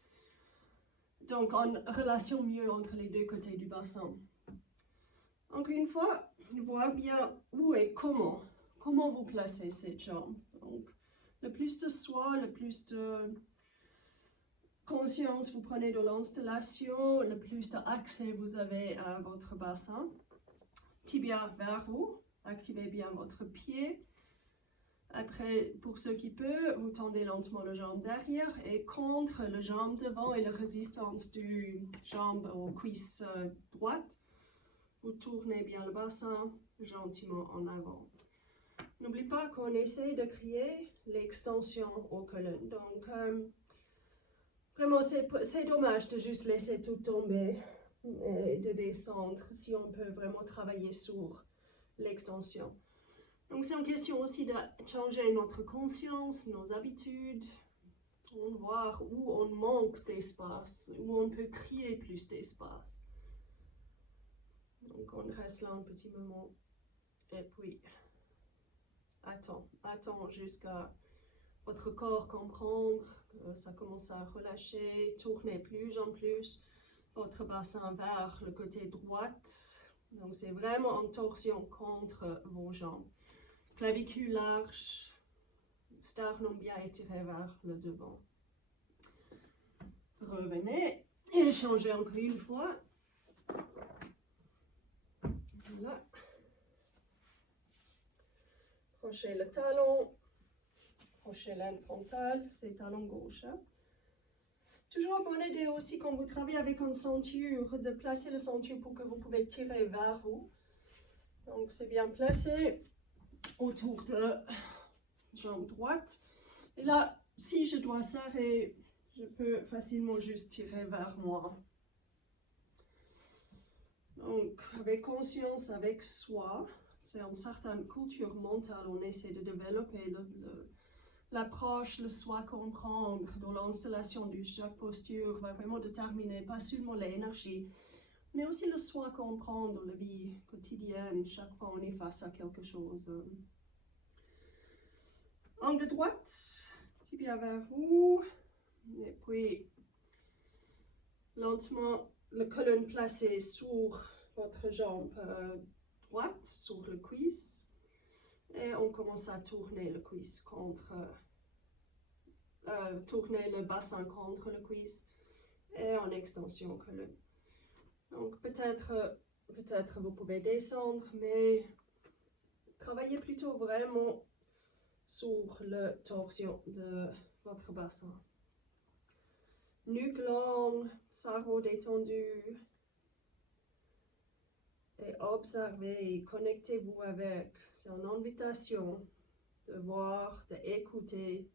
Donc, une relation mieux entre les deux côtés du bassin. Encore une fois, on voit bien où et comment vous placez cette jambe. Donc, le plus de soi, le plus de conscience vous prenez de l'installation, le plus d'accès vous avez à votre bassin. Tibia vers vous, activez bien votre pied. Après, pour ceux qui peuvent, vous tendez lentement la jambe derrière et contre la jambe devant et la résistance du jambe aux cuisses droite. Vous tournez bien le bassin gentiment en avant. N'oubliez pas qu'on essaie de créer l'extension aux colonnes. Donc, vraiment, c'est dommage de juste laisser tout tomber et de descendre si on peut vraiment travailler sur l'extension. Donc c'est une question aussi de changer notre conscience, nos habitudes, on voir où on manque d'espace, où on peut créer plus d'espace. Donc on reste là un petit moment et puis attends jusqu'à votre corps comprendre que ça commence à relâcher, tourner plus en plus votre bassin vers le côté droit. Donc c'est vraiment en torsion contre vos jambes. Clavicule large, sternum bien étiré vers le devant. Revenez et changez encore une fois. Voilà. Crochez le talon, crochez l'aine frontale, c'est talon gauche. Hein. Toujours bonne idée aussi quand vous travaillez avec une ceinture, de placer la ceinture pour que vous pouvez tirer vers vous. Donc c'est bien placé autour de jambe droite. Et là, si je dois serrer, je peux facilement juste tirer vers moi. Donc, avec conscience, avec soi, c'est une certaine culture mentale, on essaie de développer l'approche, le soi comprendre dans l'installation de chaque posture va vraiment déterminer pas seulement l'énergie, mais aussi le soi comprendre dans la vie quotidienne, chaque fois on est face à quelque chose. Angle droite, tibia vers vous, et puis lentement la colonne placée sur votre jambe droite, sur le cuisse, et on commence à tourner le cuisse contre, tourner le bassin contre le cuisse, et en extension colonne. Donc peut-être vous pouvez descendre, mais travaillez plutôt vraiment sur la torsion de votre bassin. Nuque longue, cerveau détendu. Et observez, connectez-vous avec. C'est une invitation de voir, d'écouter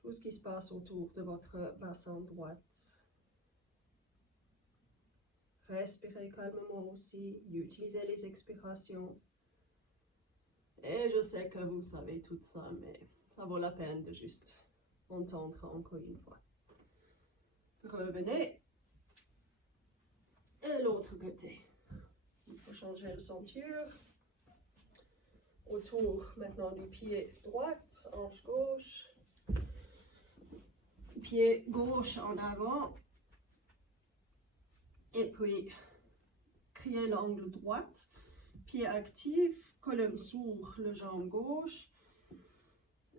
tout ce qui se passe autour de votre bassin droit. Respirez calmement aussi, utilisez les expirations. Et je sais que vous savez tout ça, mais ça vaut la peine de juste entendre encore une fois. Revenez. Et l'autre côté. Il faut changer de ceinture. Autour maintenant du pied droit, hanche gauche. Pied gauche en avant. Et puis, créez l'angle droit. Pied actif, colonne sur le jambe gauche.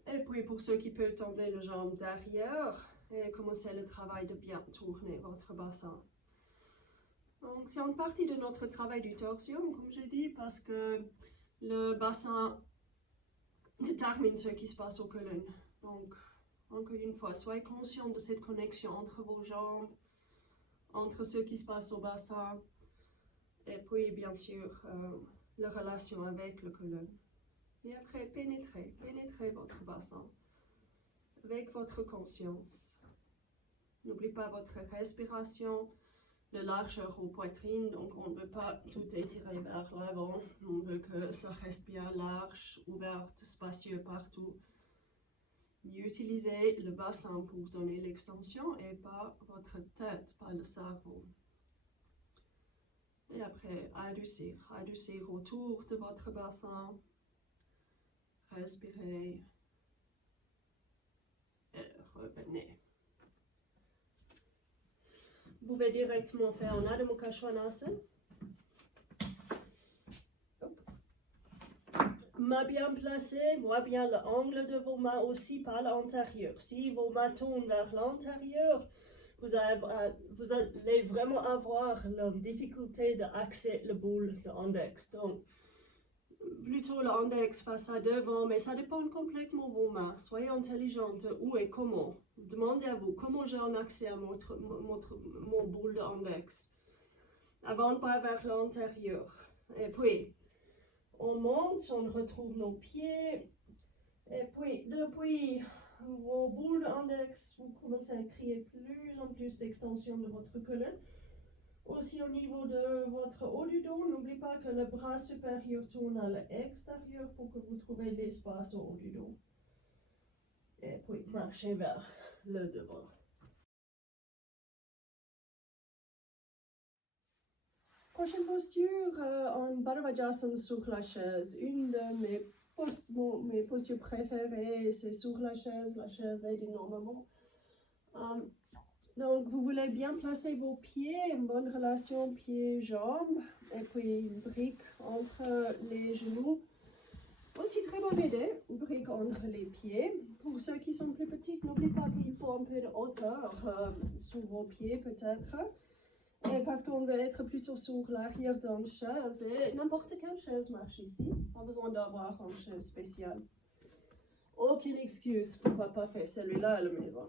Et puis, pour ceux qui peuvent tendre le jambe derrière, et commencer le travail de bien tourner votre bassin. Donc, c'est une partie de notre travail du torsion, comme j'ai dit, parce que le bassin détermine ce qui se passe aux colonnes. Donc, encore une fois, soyez conscient de cette connexion entre vos jambes, entre ce qui se passe au bassin, et puis, bien sûr, la relation avec le colonne. Et après, pénétrez votre bassin avec votre conscience. N'oubliez pas votre respiration, la largeur aux poitrines, donc on ne veut pas tout étirer vers l'avant, on veut que ça reste bien large, ouvert, spacieux partout. Utilisez le bassin pour donner l'extension et pas votre tête, pas le cerveau. Et après, adoucir autour de votre bassin, respirez et revenez. Vous pouvez directement faire un Adho Mukha Svanasana. Main bien placée, voyez bien l'angle de vos mains aussi par l'intérieur. Si vos mains tournent vers l'intérieur, vous allez vraiment avoir la difficulté d'accéder le boule de l'index. Donc, plutôt l'index face à devant, mais ça dépend complètement de vos mains. Soyez intelligente, où et comment. Demandez à vous comment j'ai un accès à mon boule d'index. Avant de pas vers l'intérieur. Et puis, on monte, on retrouve nos pieds. Et puis, depuis vos boules d'index, vous commencez à créer plus en plus d'extension de votre colonne. Aussi au niveau de votre haut du dos, n'oubliez pas que le bras supérieur tourne à l'extérieur pour que vous trouviez l'espace au haut du dos. Et puis marchez vers le devant. Prochaine posture, en Bharadvajasana sur la chaise. Une de mes postures préférées, c'est sur la chaise aide énormément. Donc, vous voulez bien placer vos pieds, une bonne relation pieds-jambes, et puis une brique entre les genoux. Aussi, très bonne idée, une brique entre les pieds. Pour ceux qui sont plus petits, n'oubliez pas qu'il faut un peu de hauteur sur vos pieds, peut-être. Et parce qu'on veut être plutôt sur l'arrière d'une chaise, et n'importe quelle chaise marche ici, pas besoin d'avoir une chaise spéciale. Aucune excuse, pourquoi pas faire celui-là à la maison.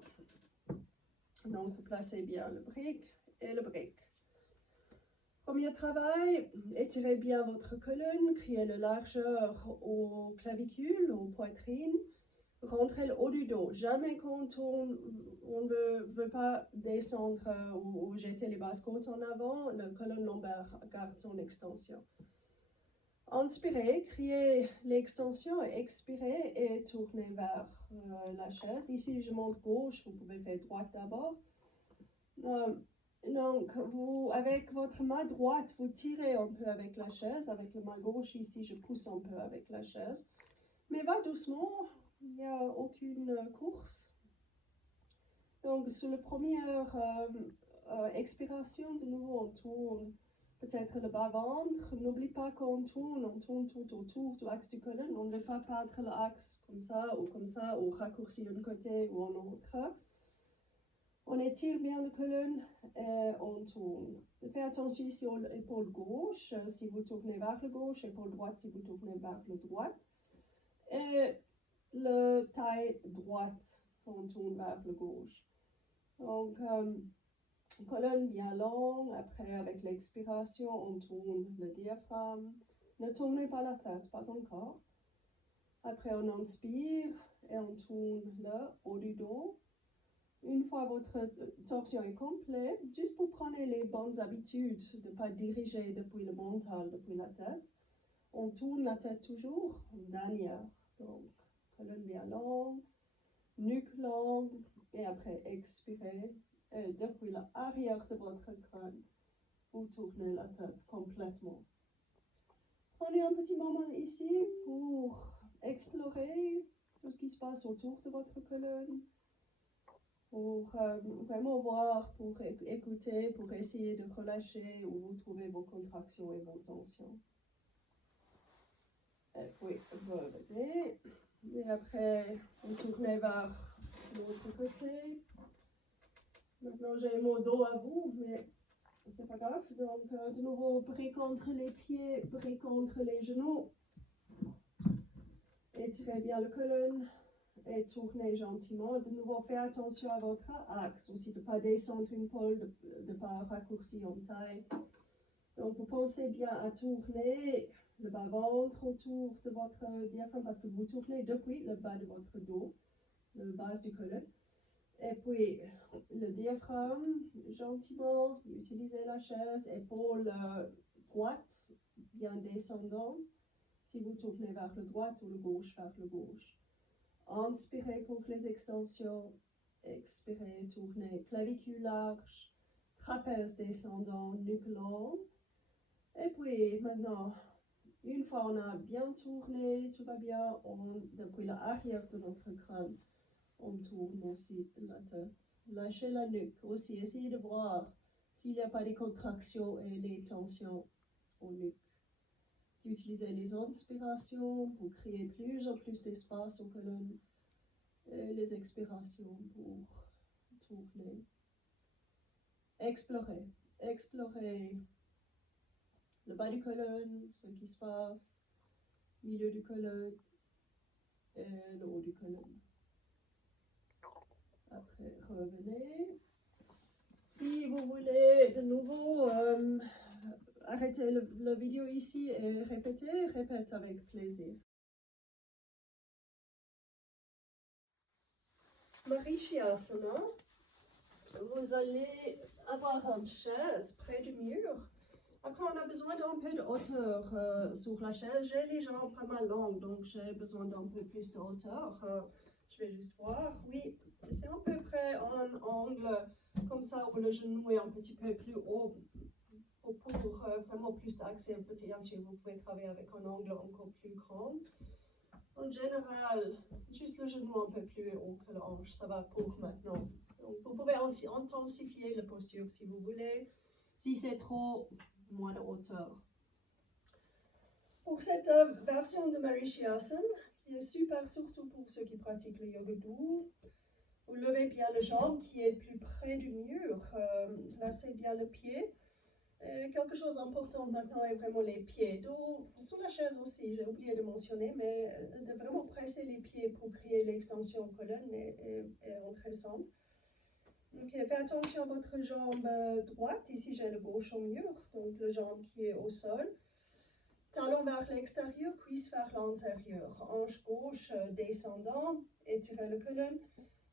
Donc, vous placez bien le brique et le brique. Premier travail, étirez bien votre colonne, créez la largeur aux clavicules, aux poitrines. Rentrez le haut du dos. Jamais quand on ne veut pas descendre ou jeter les basses côtes en avant, la colonne lombaire garde son extension. Inspirez, créez l'extension et expirez et tournez vers la chaise. Ici, je montre gauche, vous pouvez faire droite d'abord. Donc, avec votre main droite, vous tirez un peu avec la chaise. Avec la main gauche, ici, je pousse un peu avec la chaise. Mais va doucement, il n'y a aucune course. Donc, sur la première expiration, de nouveau, on tourne peut-être le bas-ventre. N'oublie pas qu'on tourne, on tourne tout autour de l'axe du colonne. On ne veut pas perdre l'axe comme ça, ou raccourcir d'un côté ou un autre. On étire bien la colonne et on tourne. Faites attention ici à l'épaule gauche, si vous tournez vers la gauche, épaule droite si vous tournez vers la droite. Et la taille droite quand on tourne vers la gauche. Donc, colonne bien longue. Après, avec l'expiration, on tourne le diaphragme. Ne tournez pas la tête, pas encore. Après, on inspire et on tourne le haut du dos. Une fois votre torsion est complète, juste pour prendre les bonnes habitudes de ne pas diriger depuis le mental, depuis la tête, on tourne la tête toujours en dernière. Donc, colonne bien longue, nuque longue, et après expirez. Et depuis l'arrière de votre crâne, vous tournez la tête complètement. Prenez un petit moment ici pour explorer tout ce qui se passe autour de votre colonne. Pour vraiment voir, pour écouter, pour essayer de relâcher où vous trouvez vos contractions et vos tensions. Et puis, revenez. Et après, vous tournez vers l'autre côté. Maintenant, j'ai mon dos à vous, mais c'est pas grave. Donc, de nouveau, brique entre les pieds, brique entre les genoux. Étirez bien la colonne. Et tournez gentiment. De nouveau, faites attention à votre axe aussi, de ne pas descendre une pôle, de ne pas raccourcir en taille. Donc, vous pensez bien à tourner le bas-ventre autour de votre diaphragme parce que vous tournez depuis le bas de votre dos, la base du colonne. Et puis, le diaphragme, gentiment, utilisez la chaise, épaule droite, bien descendant. Si vous tournez vers le droite ou le gauche, vers le gauche. Inspirez pour les extensions, expirez, tournez, clavicule large, trapèze descendant, nuque longue. Et puis maintenant, une fois on a bien tourné, tout va bien, depuis l'arrière de notre crâne, on tourne aussi la tête. Lâchez la nuque aussi, essayez de voir s'il n'y a pas de contractions et les tensions au nuque. Utilisez les inspirations pour créer plus en plus d'espace aux colonnes et les expirations pour tourner. Explorez le bas du colonne, ce qui se passe, milieu du colonne et le haut du colonne. Après, revenez. Si vous voulez de nouveau arrêter la vidéo ici et répète avec plaisir. Marishyasana, vous allez avoir une chaise près du mur. Après, on a besoin d'un peu de hauteur sur la chaise. J'ai les jambes pas mal longues, donc j'ai besoin d'un peu plus de hauteur. Je vais juste voir. Oui, c'est à peu près un angle comme ça où le genou est un petit peu plus haut. Pour vraiment plus d'accès, bien sûr, vous pouvez travailler avec un angle encore plus grand. En général, juste le genou un peu plus haut que la hanche, ça va pour maintenant. Donc, vous pouvez aussi intensifier la posture si vous voulez. Si c'est trop, moins de hauteur. Pour cette version de Marichyasana, qui est super surtout pour ceux qui pratiquent le yoga doux, vous levez bien les jambes qui est plus près du mur, placez bien le pied. Quelque chose d'important maintenant est vraiment les pieds. Donc, sur la chaise aussi, j'ai oublié de mentionner, mais de vraiment presser les pieds pour créer l'extension colonne est intéressante. Donc, faites attention à votre jambe droite. Ici, j'ai le gauche au mur, donc la jambe qui est au sol. Talon vers l'extérieur, cuisse vers l'intérieur. Hanche gauche descendant, étirez le colonne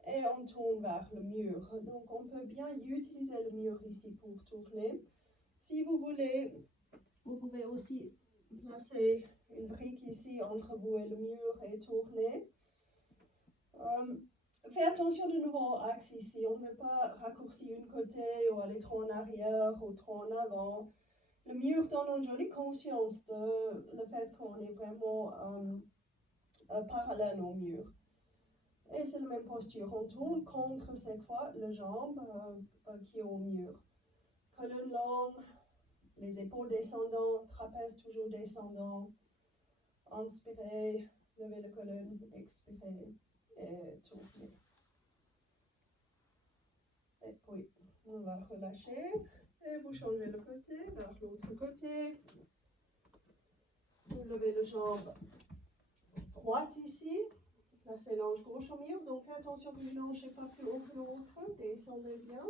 et on tourne vers le mur. Donc, on peut bien utiliser le mur ici pour tourner. Si vous voulez, vous pouvez aussi placer une brique ici entre vous et le mur et tourner. Faites attention de nouveau au axe ici. On ne veut pas raccourcir une côté ou aller trop en arrière ou trop en avant. Le mur donne une jolie conscience de le fait qu'on est vraiment parallèle au mur. Et c'est la même posture. On tourne contre cette fois la jambe qui est au mur. Colonne longue. Les épaules descendantes, trapèze toujours descendant. Inspirez, levez la colonne, expirez et tournez. Et puis, on va relâcher et vous changez le côté vers l'autre côté. Vous levez la jambe droite ici. Placez l'ange gauche au mur. Donc, faites attention que le hanche n'est pas plus haut que l'autre. Descendez bien.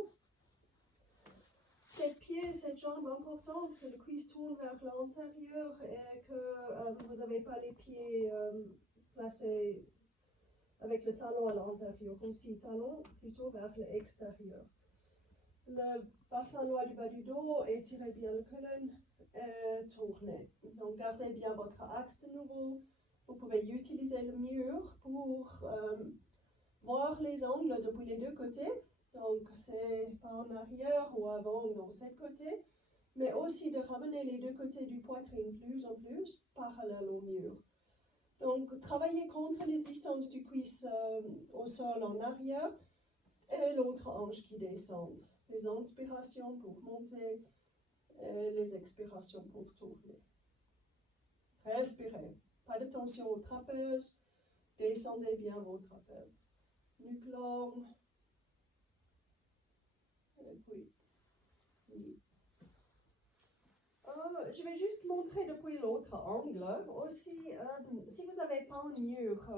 Cette jambe importante, que le cuisse tourne vers l'intérieur et que vous n'avez pas les pieds placés avec le talon à l'intérieur, comme si le talon plutôt vers l'extérieur. Le bassin droit du bas du dos, étirez bien le colonne et tournez. Donc gardez bien votre axe de nouveau. Vous pouvez utiliser le mur pour voir les angles depuis les deux côtés. Donc, c'est pas en arrière ou avant ou dans cet côté, mais aussi de ramener les deux côtés du poitrine plus en plus parallèle au mur. Donc, travaillez contre les distances du cuisse au sol en arrière et l'autre hanche qui descend. Les inspirations pour monter et les expirations pour tourner. Respirez. Pas de tension au trapèze. Descendez bien vos trapèzes. Nuque longue. Et puis, oui. Je vais juste montrer depuis l'autre angle. Aussi, si vous n'avez pas un mur,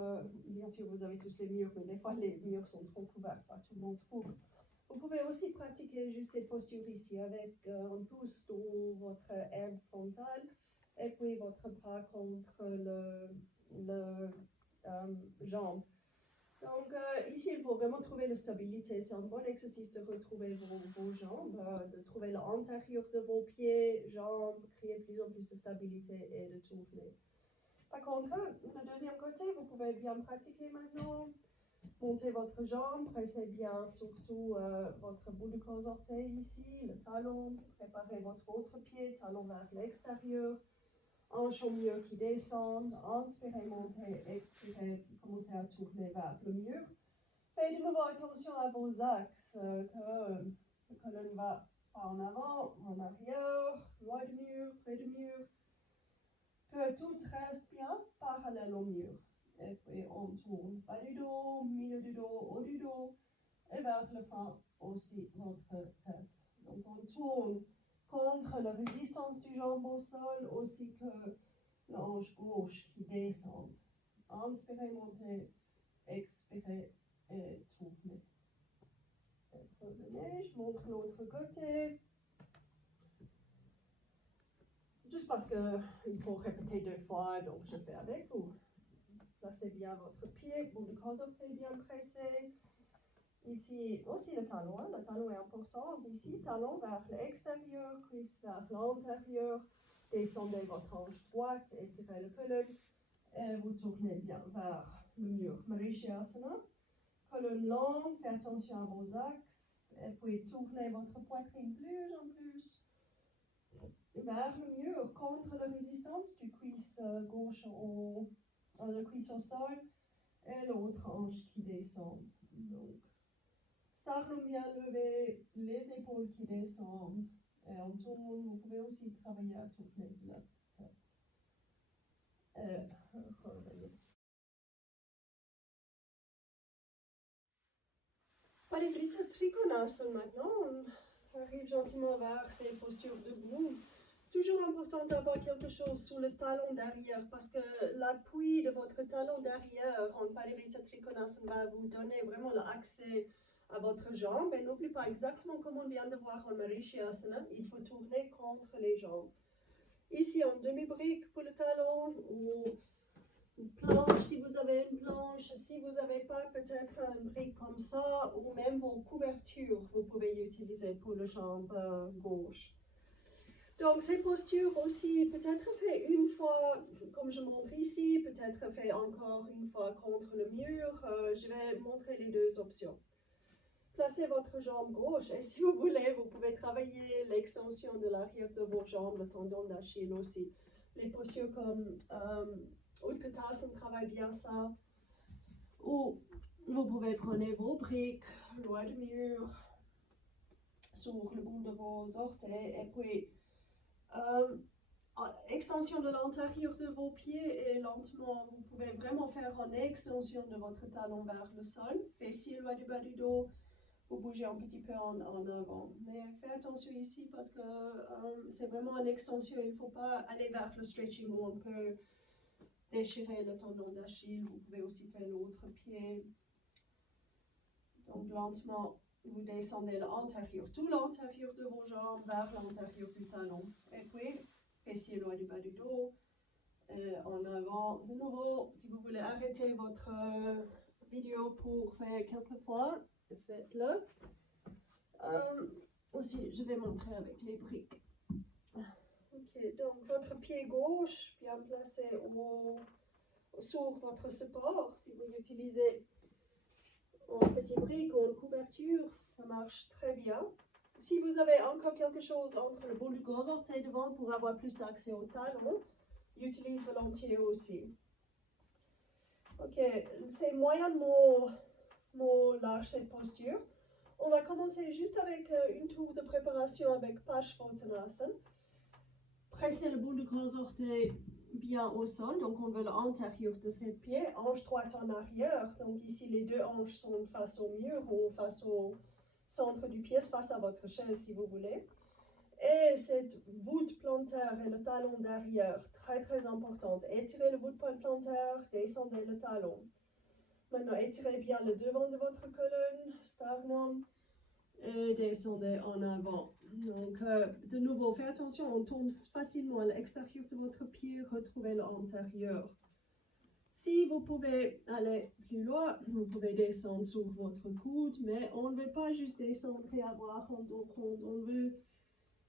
bien sûr vous avez tous les murs, mais des fois les murs sont trop couverts, pas tout le monde trouve. Vous pouvez aussi pratiquer juste cette posture ici avec un pouce dans votre aile frontale et puis votre bras contre le jambe. Donc ici, il faut vraiment trouver la stabilité. C'est un bon exercice de retrouver vos jambes, de trouver l'intérieur de vos pieds, jambes, créer plus en plus de stabilité et de tourner. Par contre, le deuxième côté, vous pouvez bien pratiquer maintenant. Montez votre jambe, pressez bien surtout votre bout de gros orteil ici, le talon. Préparez votre autre pied, talon vers l'extérieur. Hanche au mur qui descend, inspirez, montez, expirez, commencez à tourner vers le mur. Faites de nouveau attention à vos axes, que la colonne va pas en avant, en arrière, loin du mur, près du mur. Que tout reste bien parallèle au mur. Et puis on tourne bas du dos, milieu du dos, haut du dos, et vers le fond aussi votre tête. Donc on tourne contre la résistance du jambe au sol, aussi que la hanche gauche qui descend. Inspirez, montez, expirez et tournez. Revenez, je montre l'autre côté. Juste parce qu'il faut répéter 2 fois, donc je fais avec vous. Placez bien votre pied, bout de gros orteil bien pressé. Ici aussi le talon. Le talon est important. Ici, talon vers l'extérieur, cuisse vers l'intérieur. Descendez votre hanche droite, étirez le colonne. Et vous tournez bien vers le mur. Marichyasana. Colonne longue, faites attention à vos axes. Et puis tournez votre poitrine plus en plus vers le mur, contre la résistance du cuisse gauche le cuisse au sol et l'autre hanche qui descend. Donc, sternum bien levé, les épaules qui descendent. Et en tourne, vous pouvez aussi travailler à tourner la tête. Revenez. Parivrita Trikonasana maintenant. On arrive gentiment vers ces postures debout. Toujours important d'avoir quelque chose sous le talon derrière parce que l'appui de votre talon derrière en Parivrita Trikonasana va vous donner vraiment l'accès à votre jambe. Et n'oubliez pas exactement comme on vient de voir en Marichyasana, il faut tourner contre les jambes. Ici en demi-brique pour le talon ou une planche si vous avez une planche, si vous n'avez pas peut-être une brique comme ça ou même vos couvertures, vous pouvez utiliser pour la jambe gauche. Donc ces postures aussi peut-être fait une fois comme je montre ici, peut-être fait encore une fois contre le mur. Je vais montrer les deux options. Placez votre jambe gauche et si vous voulez, vous pouvez travailler l'extension de l'arrière de vos jambes, le tendon d'Achille aussi. Les postures comme Utkatasana travaille bien ça. Ou vous pouvez prendre vos briques, loin du mur, sur le bout de vos orteils et puis extension de l'intérieur de vos pieds et lentement, vous pouvez vraiment faire une extension de votre talon vers le sol. Fessier loin du bas du dos. Vous bougez un petit peu en avant. Mais faites attention ici parce que c'est vraiment une extension. Il ne faut pas aller vers le stretching où on peut déchirer le tendon d'Achille. Vous pouvez aussi faire l'autre pied. Donc lentement, vous descendez l'intérieur, tout l'intérieur de vos jambes vers l'intérieur du talon. Et puis, fessier loin du bas du dos. En avant. De nouveau, si vous voulez arrêter votre vidéo pour faire quelques fois, faites-le. Aussi, je vais montrer avec les briques. Ok, donc votre pied gauche, bien placé sur votre support. Si vous utilisez une petite brique ou une couverture, ça marche très bien. Si vous avez encore quelque chose entre le bout du gros orteil devant pour avoir plus d'accès au talon, utilise volontiers aussi. Ok, c'est moyennement large cette posture. On va commencer juste avec une tour de préparation avec Parshvottanasana. Pressez le bout du gros orteil bien au sol, donc on veut l'intérieur de ses pieds, hanche droite en arrière, donc ici les deux hanches sont face au mur ou face au centre du pied, face à votre chaise si vous voulez. Et cette voûte plantaire et le talon derrière, très très importante. Étirez le voûte plantaire, descendez le talon. Maintenant, étirez bien le devant de votre colonne, sternum, et descendez en avant. Donc, de nouveau, faites attention, on tombe facilement à l'extérieur de votre pied, retrouvez l'intérieur. Si vous pouvez aller plus loin, vous pouvez descendre sur votre coude, mais on ne veut pas juste descendre et avoir un dos rond, on veut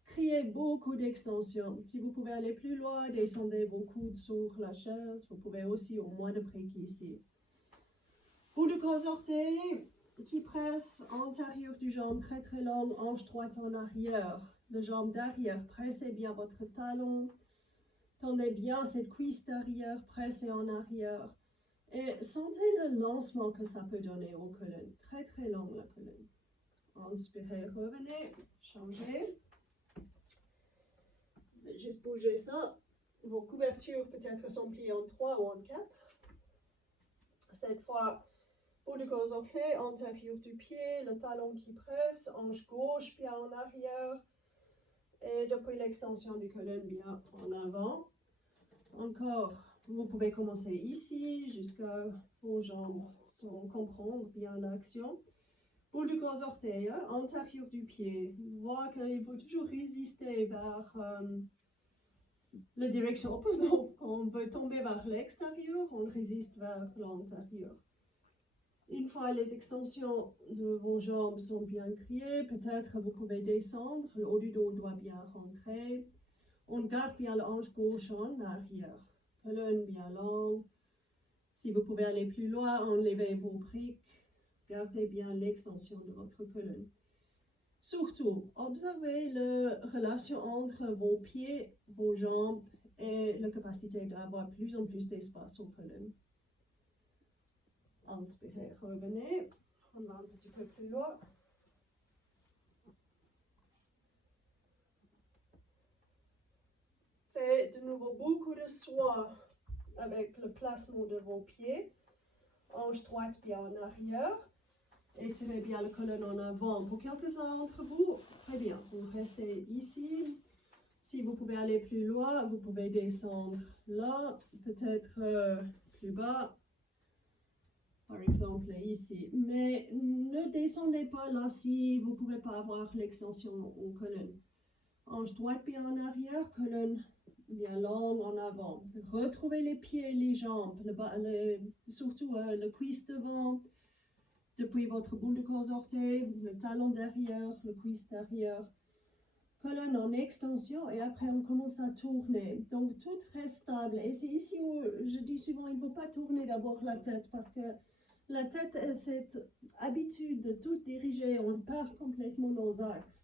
créer beaucoup d'extensions. Si vous pouvez aller plus loin, descendez vos coudes sur la chaise, vous pouvez aussi au moins de briques ici. Bout de gros orteil qui presse antérieur du jambe très très long, hanche droite en arrière. Le jambe derrière, pressez bien votre talon. Tendez bien cette cuisse derrière, pressez en arrière. Et sentez le lancement que ça peut donner aux colonnes. Très très long la colonne. Inspirez, revenez, changez. Juste bouger ça. Vos couvertures peut-être sont pliées en 3 ou en 4. Cette fois, bout de gros orteil, antérieur du pied, le talon qui presse, hanche gauche bien en arrière. Et depuis l'extension du colonne bien en avant. Encore, vous pouvez commencer ici jusqu'à vos jambes sans comprendre bien l'action. Bout du gros orteil, antérieur du pied. Voir qu'il faut toujours résister vers la direction opposée. Quand on veut tomber vers l'extérieur, on résiste vers l'intérieur. Une fois les extensions de vos jambes sont bien créées, peut-être vous pouvez descendre, le haut du dos doit bien rentrer. On garde bien la hanche gauche en arrière, colonne bien longue. Si vous pouvez aller plus loin, enlevez vos briques, gardez bien l'extension de votre colonne. Surtout, observez la relation entre vos pieds, vos jambes et la capacité d'avoir plus en plus d'espace aux colonnes. Inspirez, revenez. On va un petit peu plus loin. Faites de nouveau beaucoup de soin avec le placement de vos pieds. Hanche droite bien en arrière. Étirez bien la colonne en avant. Pour quelques-uns d'entre vous, très bien. Vous restez ici. Si vous pouvez aller plus loin, vous pouvez descendre là, peut-être plus bas. Par exemple ici, mais ne descendez pas là si vous ne pouvez pas avoir l'extension aux colonnes. Hanche droite bien en arrière, colonne bien longue en avant. Retrouvez les pieds et les jambes, surtout le cuisse devant, depuis votre boule de gros orteil, le talon derrière, le cuisse derrière. Colonne en extension et après on commence à tourner. Donc tout reste stable. Et c'est ici où je dis souvent, il ne faut pas tourner d'abord la tête parce que la tête a cette habitude de tout diriger, on perd complètement nos axes.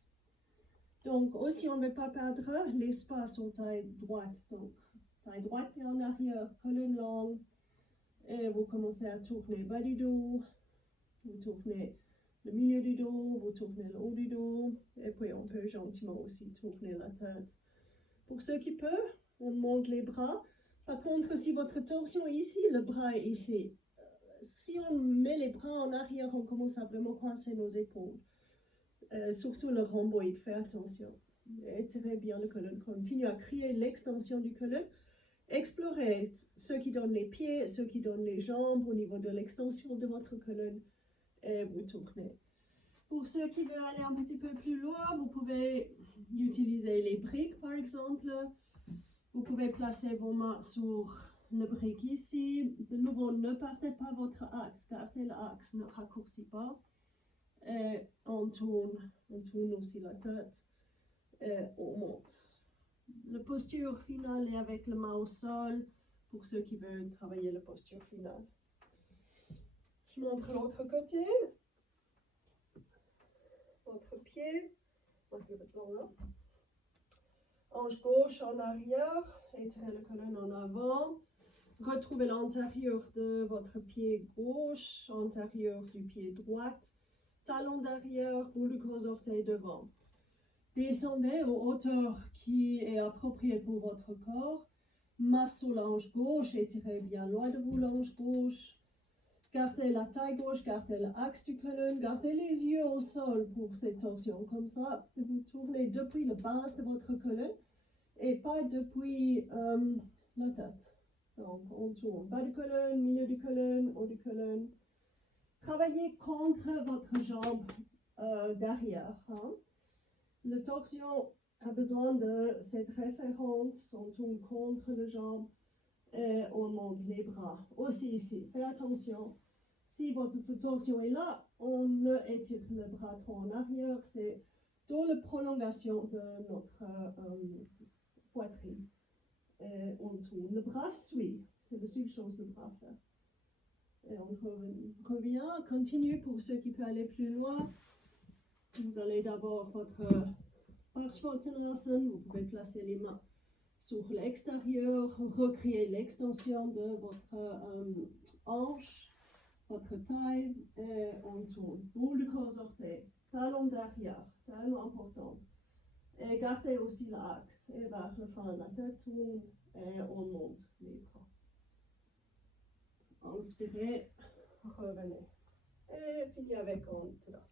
Donc aussi on ne veut pas perdre l'espace en taille droite. Donc taille droite et en arrière, colonne longue. Et vous commencez à tourner bas du dos, vous tournez le milieu du dos, vous tournez le haut du dos. Et puis on peut gentiment aussi tourner la tête. Pour ceux qui peuvent, on monte les bras. Par contre, si votre torsion est ici, le bras est ici. Si on met les bras en arrière, on commence à vraiment coincer nos épaules. Surtout le rhomboïde, faites attention. Étirez bien le colonne. Continuez à créer l'extension du colonne. Explorez ceux qui donnent les pieds, ceux qui donnent les jambes au niveau de l'extension de votre colonne. Et vous tournez. Pour ceux qui veulent aller un petit peu plus loin, vous pouvez utiliser les briques par exemple. Vous pouvez placer vos mains sur le brique ici. De nouveau, ne partez pas votre axe, gardez l'axe, ne raccourcis pas. Et on tourne aussi la tête et on monte. La posture finale est avec les mains au sol pour ceux qui veulent travailler la posture finale. Je montre l'autre côté. Votre pied, hanche gauche en arrière, étirez la colonne en avant. Retrouvez l'antérieur de votre pied gauche, antérieur du pied droit, talon derrière, boule du gros orteil devant. Descendez aux hauteurs qui est appropriée pour votre corps. Masse sur la hanche gauche, étirez bien loin de vous la hanche gauche. Gardez la taille gauche, gardez l'axe du colonne, gardez les yeux au sol pour cette torsion. Comme ça, vous tournez depuis la base de votre colonne et pas depuis la tête. Donc, on tourne bas du colonne, milieu du colonne, haut du colonne. Travaillez contre votre jambe derrière. Hein. La torsion a besoin de cette référence. On tourne contre la jambe. Et on monte les bras. Aussi ici, faites attention. Si votre torsion est là, on ne étire le bras trop en arrière. C'est dans la prolongation de notre poitrine. Et on tourne. Le bras suit. C'est la seule chose le bras fait. Et on revient. Continue pour ceux qui peuvent aller plus loin. Vous allez d'abord votre Parshvottanasana. Vous pouvez placer les mains sur l'extérieur, recréer l'extension de votre hanche, votre taille, et on tourne. Boule de gros orteil, talon derrière, talon important. Et gardez aussi l'axe, et vers le fond, la tête tourne, et on monte les bras. Inspirez, revenez. Et finissez avec un Tadasana.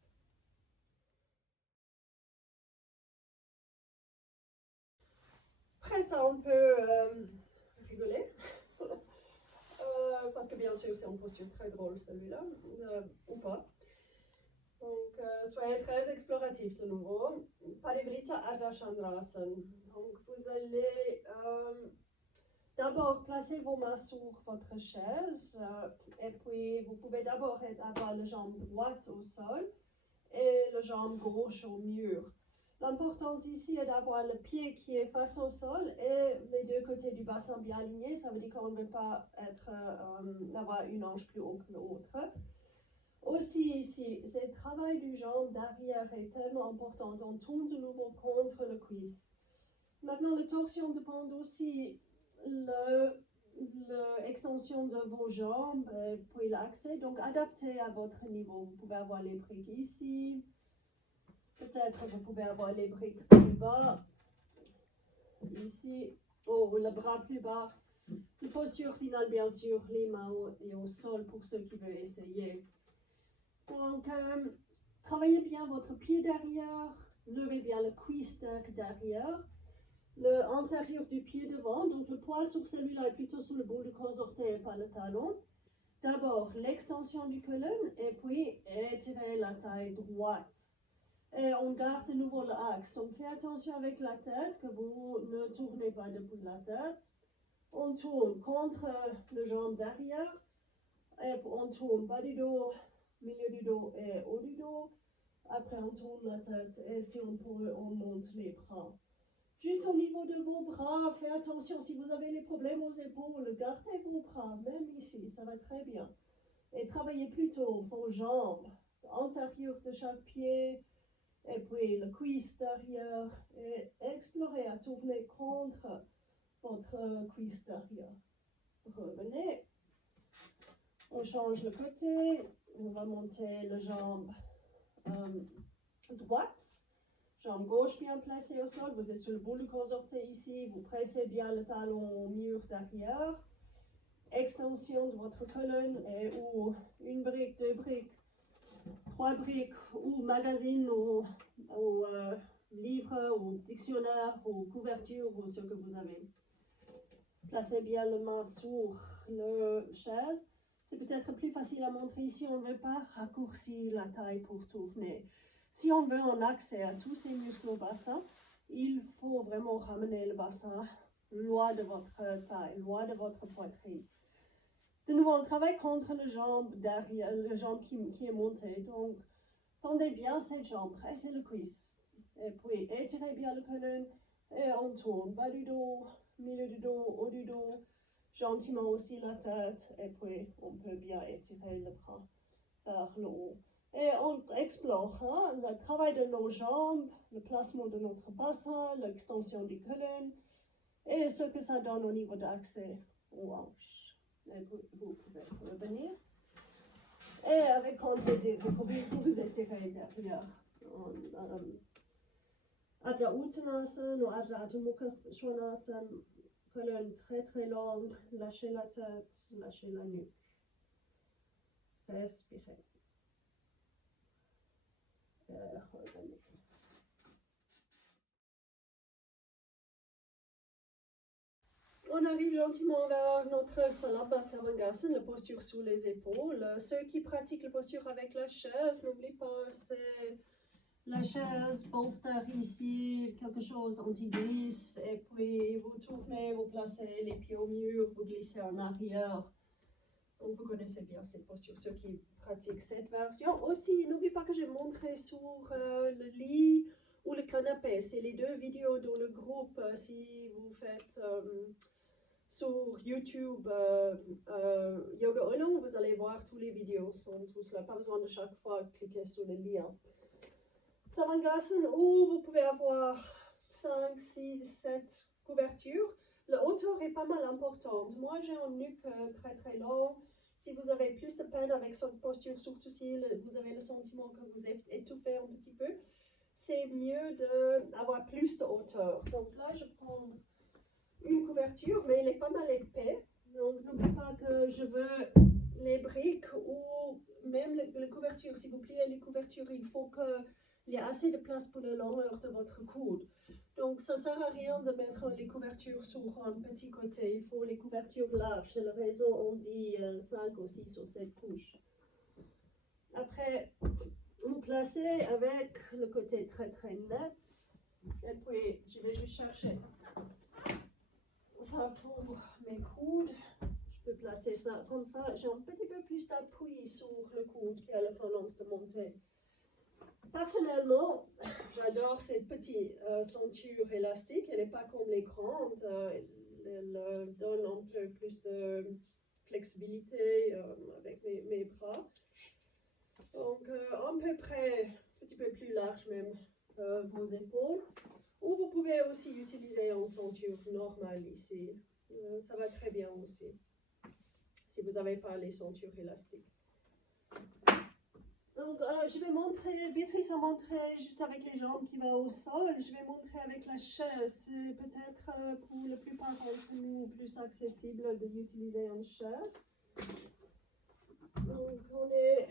Prête à un peu rigoler, parce que bien sûr c'est une posture très drôle celui-là, ou pas. Donc soyez très exploratifs de nouveau. Parivrita Ardha Chandrasana. Donc vous allez D'abord, placez vos mains sur votre chaise et puis vous pouvez d'abord avoir la jambe droite au sol et la jambe gauche au mur. L'important ici est d'avoir le pied qui est face au sol et les deux côtés du bassin bien alignés. Ça veut dire qu'on ne veut pas avoir une hanche plus haute que l'autre. Aussi ici, ce travail du jambe d'arrière est tellement important. On tourne de nouveau contre le cuisse. Maintenant, la torsion dépend aussi l'extension de vos jambes, puis l'accès. Donc, adaptez à votre niveau. Vous pouvez avoir les briques ici. Peut-être vous pouvez avoir les briques plus bas. Ici. Oh, le bras plus bas. La posture finale, bien sûr, les mains au sol pour ceux qui veulent essayer. Donc, travaillez bien votre pied derrière. Levez bien le cuisse derrière. Le antérieur du pied devant, donc le poids sur celui-là est plutôt sur le bout du gros orteil et pas le talon. D'abord, l'extension du colonne et puis étirez la taille droite. Et on garde de nouveau l'axe. Donc, faites attention avec la tête, que vous ne tournez pas depuis la tête. On tourne contre le jambe derrière. Et on tourne bas du dos, milieu du dos et haut du dos. Après, on tourne la tête et si on peut, on monte les bras. Juste au niveau de vos bras, faites attention, si vous avez des problèmes aux épaules, gardez vos bras, même ici, ça va très bien. Et travaillez plutôt vos jambes, antérieures de chaque pied, et puis le cuisse derrière, et explorez à tourner contre votre cuisse derrière. Revenez, on change le côté, on va monter la jambe droite. Jambe gauche bien placée au sol, vous êtes sur le bout du gros orteil ici, vous pressez bien le talon au mur derrière. Extension de votre colonne et ou une brique, deux briques, trois briques ou magazine ou livre ou dictionnaire ou couverture ou ce que vous avez. Placez bien les mains sur la chaise. C'est peut-être plus facile à montrer ici, on ne veut pas raccourcir la taille pour tourner. Si on veut un accès à tous ces muscles au bassin, il faut vraiment ramener le bassin loin de votre taille, loin de votre poitrine. De nouveau, on travaille contre la jambe derrière, la jambe qui est montée. Donc, tendez bien cette jambe, pressez le cuisse. Et puis, étirez bien le colonne et on tourne bas du dos, milieu du dos, haut du dos. Gentiment aussi la tête et puis on peut bien étirer le bras vers le haut. Et on explore le travail de nos jambes, le placement de notre bassin, l'extension du colonne et ce que ça donne au niveau d'accès aux hanches. Et vous pouvez revenir. Et avec grand plaisir, vous pouvez vous étirer derrière. Adya Uttanasana ou Adya Adho Mukha Svanasana, colonne très très longue, lâchez la tête, lâchez la nuque. Respirez. Revenez. On arrive gentiment vers notre Salabha Sarvangasana, la posture sous les épaules. Ceux qui pratiquent la posture avec la chaise, n'oubliez pas, c'est la chaise, bolster ici, quelque chose anti-glisse, et puis vous tournez, vous placez les pieds au mur, vous glissez en arrière. Donc vous connaissez bien cette posture, ceux qui pratiquent cette version. Aussi, n'oubliez pas que j'ai montré sur le lit ou le canapé. C'est les deux vidéos dans le groupe. Si vous faites sur YouTube Yoga Ono, vous allez voir tous les vidéos. Sont tous là. Pas besoin de chaque fois cliquer sur le lien. Sarvangasana où vous pouvez avoir 5, 6, 7 couvertures. La hauteur est pas mal importante. Moi, j'ai un nuque très très long. Si vous avez plus de peine avec cette posture, surtout si vous avez le sentiment que vous êtes étouffé un petit peu, c'est mieux d'avoir plus de hauteur. Donc là, je prends une couverture, mais elle est pas mal épais. Donc n'oubliez pas que je veux les briques ou même les couvertures. Si vous pliez les couvertures, il faut qu'il y ait assez de place pour la longueur de votre coude. Donc ça ne sert à rien de mettre les couvertures sur un petit côté. Il faut les couvertures larges. C'est la raison on dit 5 ou 6 ou 7 couches. Après, vous placez avec le côté très très net. Et puis, je vais juste chercher ça pour mes coudes. Je peux placer ça comme ça. J'ai un petit peu plus d'appui sur le coude qui a la tendance de monter. Personnellement, j'adore cette petite ceinture élastique. Elle n'est pas comme les grandes. Elle donne un peu plus de flexibilité avec mes bras. Donc, à peu près, un petit peu plus large même, vos épaules. Ou vous pouvez aussi utiliser une ceinture normale ici. Ça va très bien aussi, si vous n'avez pas les ceintures élastiques. Donc, je vais montrer, Béatrice a montré juste avec les jambes qui va au sol. Je vais montrer avec la chaise. C'est peut-être pour la plupart d'entre nous plus accessible d'utiliser une chaise. Donc, on est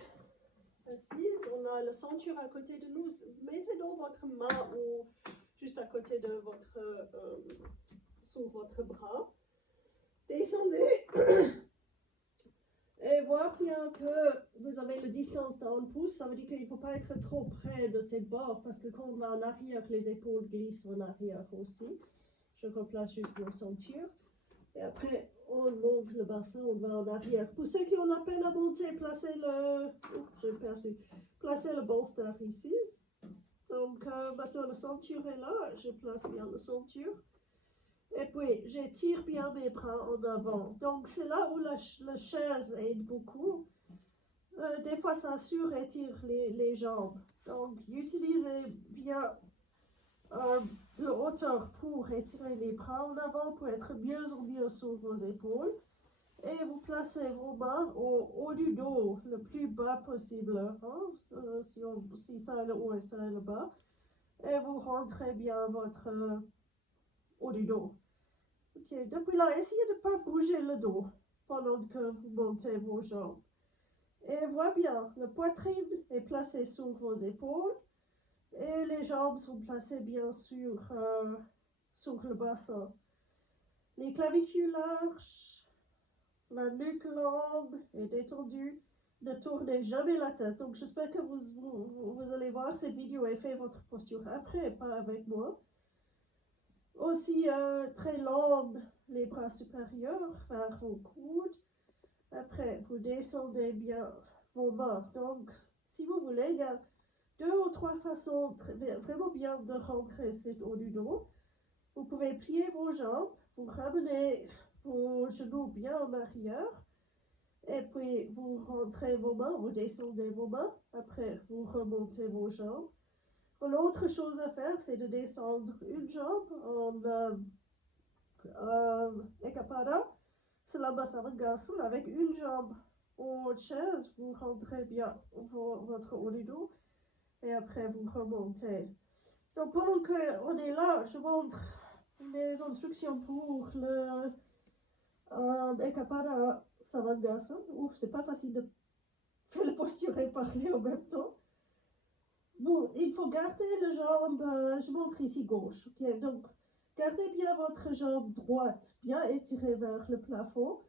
assise, on a la ceinture à côté de nous. Mettez donc votre main juste à côté de sur votre bras. Descendez. Et voir bien que vous avez la distance d'un pouce, ça veut dire qu'il ne faut pas être trop près de cette barre parce que quand on va en arrière, les épaules glissent en arrière aussi. Je replace juste mon ceinture. Et après, on monte le bassin, on va en arrière. Pour ceux qui ont la peine à monter, placez le bolster ici. Donc, maintenant la ceinture est là, je place bien la ceinture. Et puis, j'étire bien mes bras en avant. Donc, c'est là où la chaise aide beaucoup. Des fois, ça surétire les jambes. Donc, utilisez bien la hauteur pour étirer les bras en avant, pour être mieux en mieux sur vos épaules. Et vous placez vos mains au haut du dos, le plus bas possible. Hein? Si ça est le haut et ça est le bas. Et vous rentrez bien votre haut du dos. Ok, depuis là, essayez de ne pas bouger le dos pendant que vous montez vos jambes. Et voyez bien, la poitrine est placée sur vos épaules et les jambes sont placées bien sûr sur le bassin. Les clavicules larges, la nuque longue et détendue. Ne tournez jamais la tête. Donc j'espère que vous allez voir cette vidéo et faire votre posture après, pas avec moi. Aussi très longue, les bras supérieurs vers vos coudes. Après, vous descendez bien vos mains. Donc, si vous voulez, il y a 2 ou 3 façons vraiment bien de rentrer cet haut du dos. Vous pouvez plier vos jambes, vous ramenez vos genoux bien en arrière. Et puis, vous rentrez vos mains, vous descendez vos mains. Après, vous remontez vos jambes. L'autre chose à faire, c'est de descendre une jambe en Ekapada, Salambasarangasana, avec une jambe en chaise, vous rentrez bien votre haut du dos et après vous remontez. Donc pendant qu'on est là, je montre les instructions pour le Ekapada Sarangasana. Ouf, c'est pas facile de faire la posture et parler en même temps. Il faut garder la jambe, je montre ici gauche, ok, donc gardez bien votre jambe droite, bien étirée vers le plafond,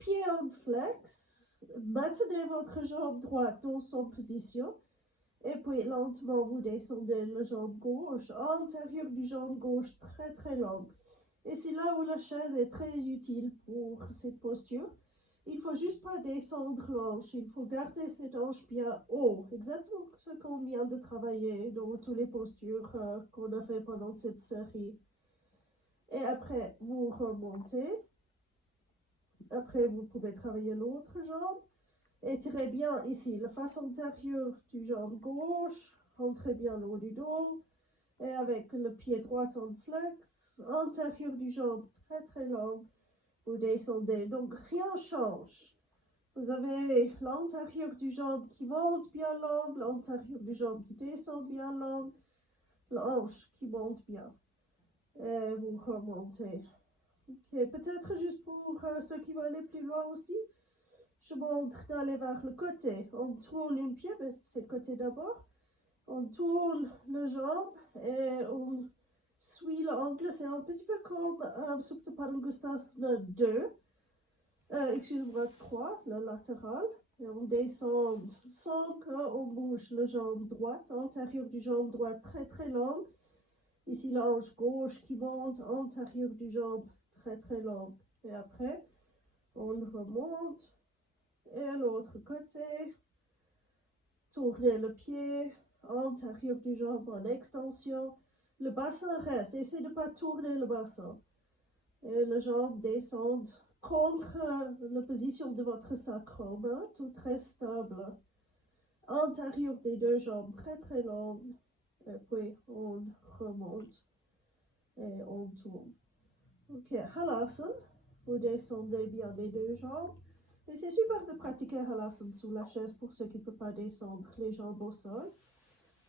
pied en flex, maintenez votre jambe droite dans son position, et puis lentement vous descendez la jambe gauche, antérieure du jambe gauche très très longue. Et c'est là où la chaise est très utile pour cette posture. Il ne faut juste pas descendre l'hanche, il faut garder cette hanche bien haut, exactement ce qu'on vient de travailler dans toutes les postures qu'on a fait pendant cette série. Et après, vous remontez. Après, vous pouvez travailler l'autre jambe. Étirez bien ici la face antérieure du jambe gauche, rentrez bien le haut du dos. Et avec le pied droit en flex, antérieur du jambe très très long. Vous descendez, donc rien change. Vous avez l'antérieur du jambe qui monte bien long, l'antérieur du jambe qui descend bien long, la hanche qui monte bien. Et vous remontez. Okay. Peut-être juste pour ceux qui veulent aller plus loin aussi, je montre d'aller vers le côté. On tourne une pied, c'est le côté d'abord. On tourne le jambe et on suit l'angle. C'est un petit peu comme Supta Padangusthasana 2. Excusez-moi, 3, le latéral. Et on descend sans qu'on bouge la jambe droite, antérieure du jambe droite très très longue. Ici la hanche gauche qui monte, antérieure du jambe très très longue. Et après, on remonte. Et l'autre côté, tournez le pied antérieur du jambe en extension. Le bassin reste. Essayez de ne pas tourner le bassin. Et le jambe descend contre la position de votre sacrum, hein, tout très stable. Antérieur des deux jambes, très très longue. Et puis on remonte et on tourne. Ok, Halasana. Vous descendez bien les deux jambes. Et c'est super de pratiquer Halasana sous la chaise pour ceux qui ne peuvent pas descendre les jambes au sol.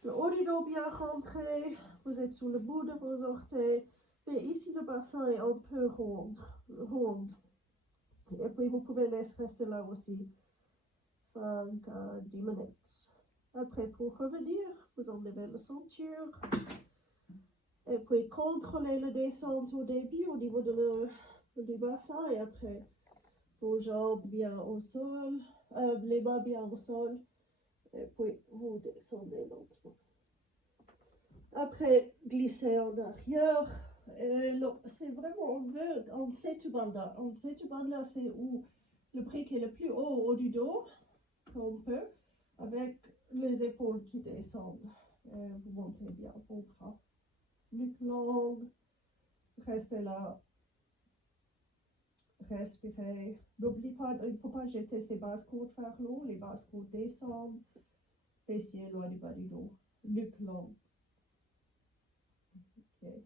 Le haut du dos bien rentré. Vous êtes sous le bout de vos orteils. Et ici, le bassin est un peu rond. Et puis, vous pouvez laisser rester là aussi 5 à 10 minutes. Après, pour revenir, vous enlevez la ceinture. Et puis, contrôlez la descente au début au niveau du bassin. Et après, vos jambes bien au sol, les mains bien au sol. Et puis, vous descendez lentement. Après, glissez en arrière. C'est vraiment en Setubandha. En Setubandha, c'est où le brick est le plus haut du dos, qu'on peut, avec les épaules qui descendent. Vous montez bien vos bras. Nuque longue. Restez là. Respirez. N'oubliez pas, il ne faut pas jeter ses bases côtes vers l'eau. Les bases côtes descendent. Fessiers loin du bas du dos. Nuque longue. Okay.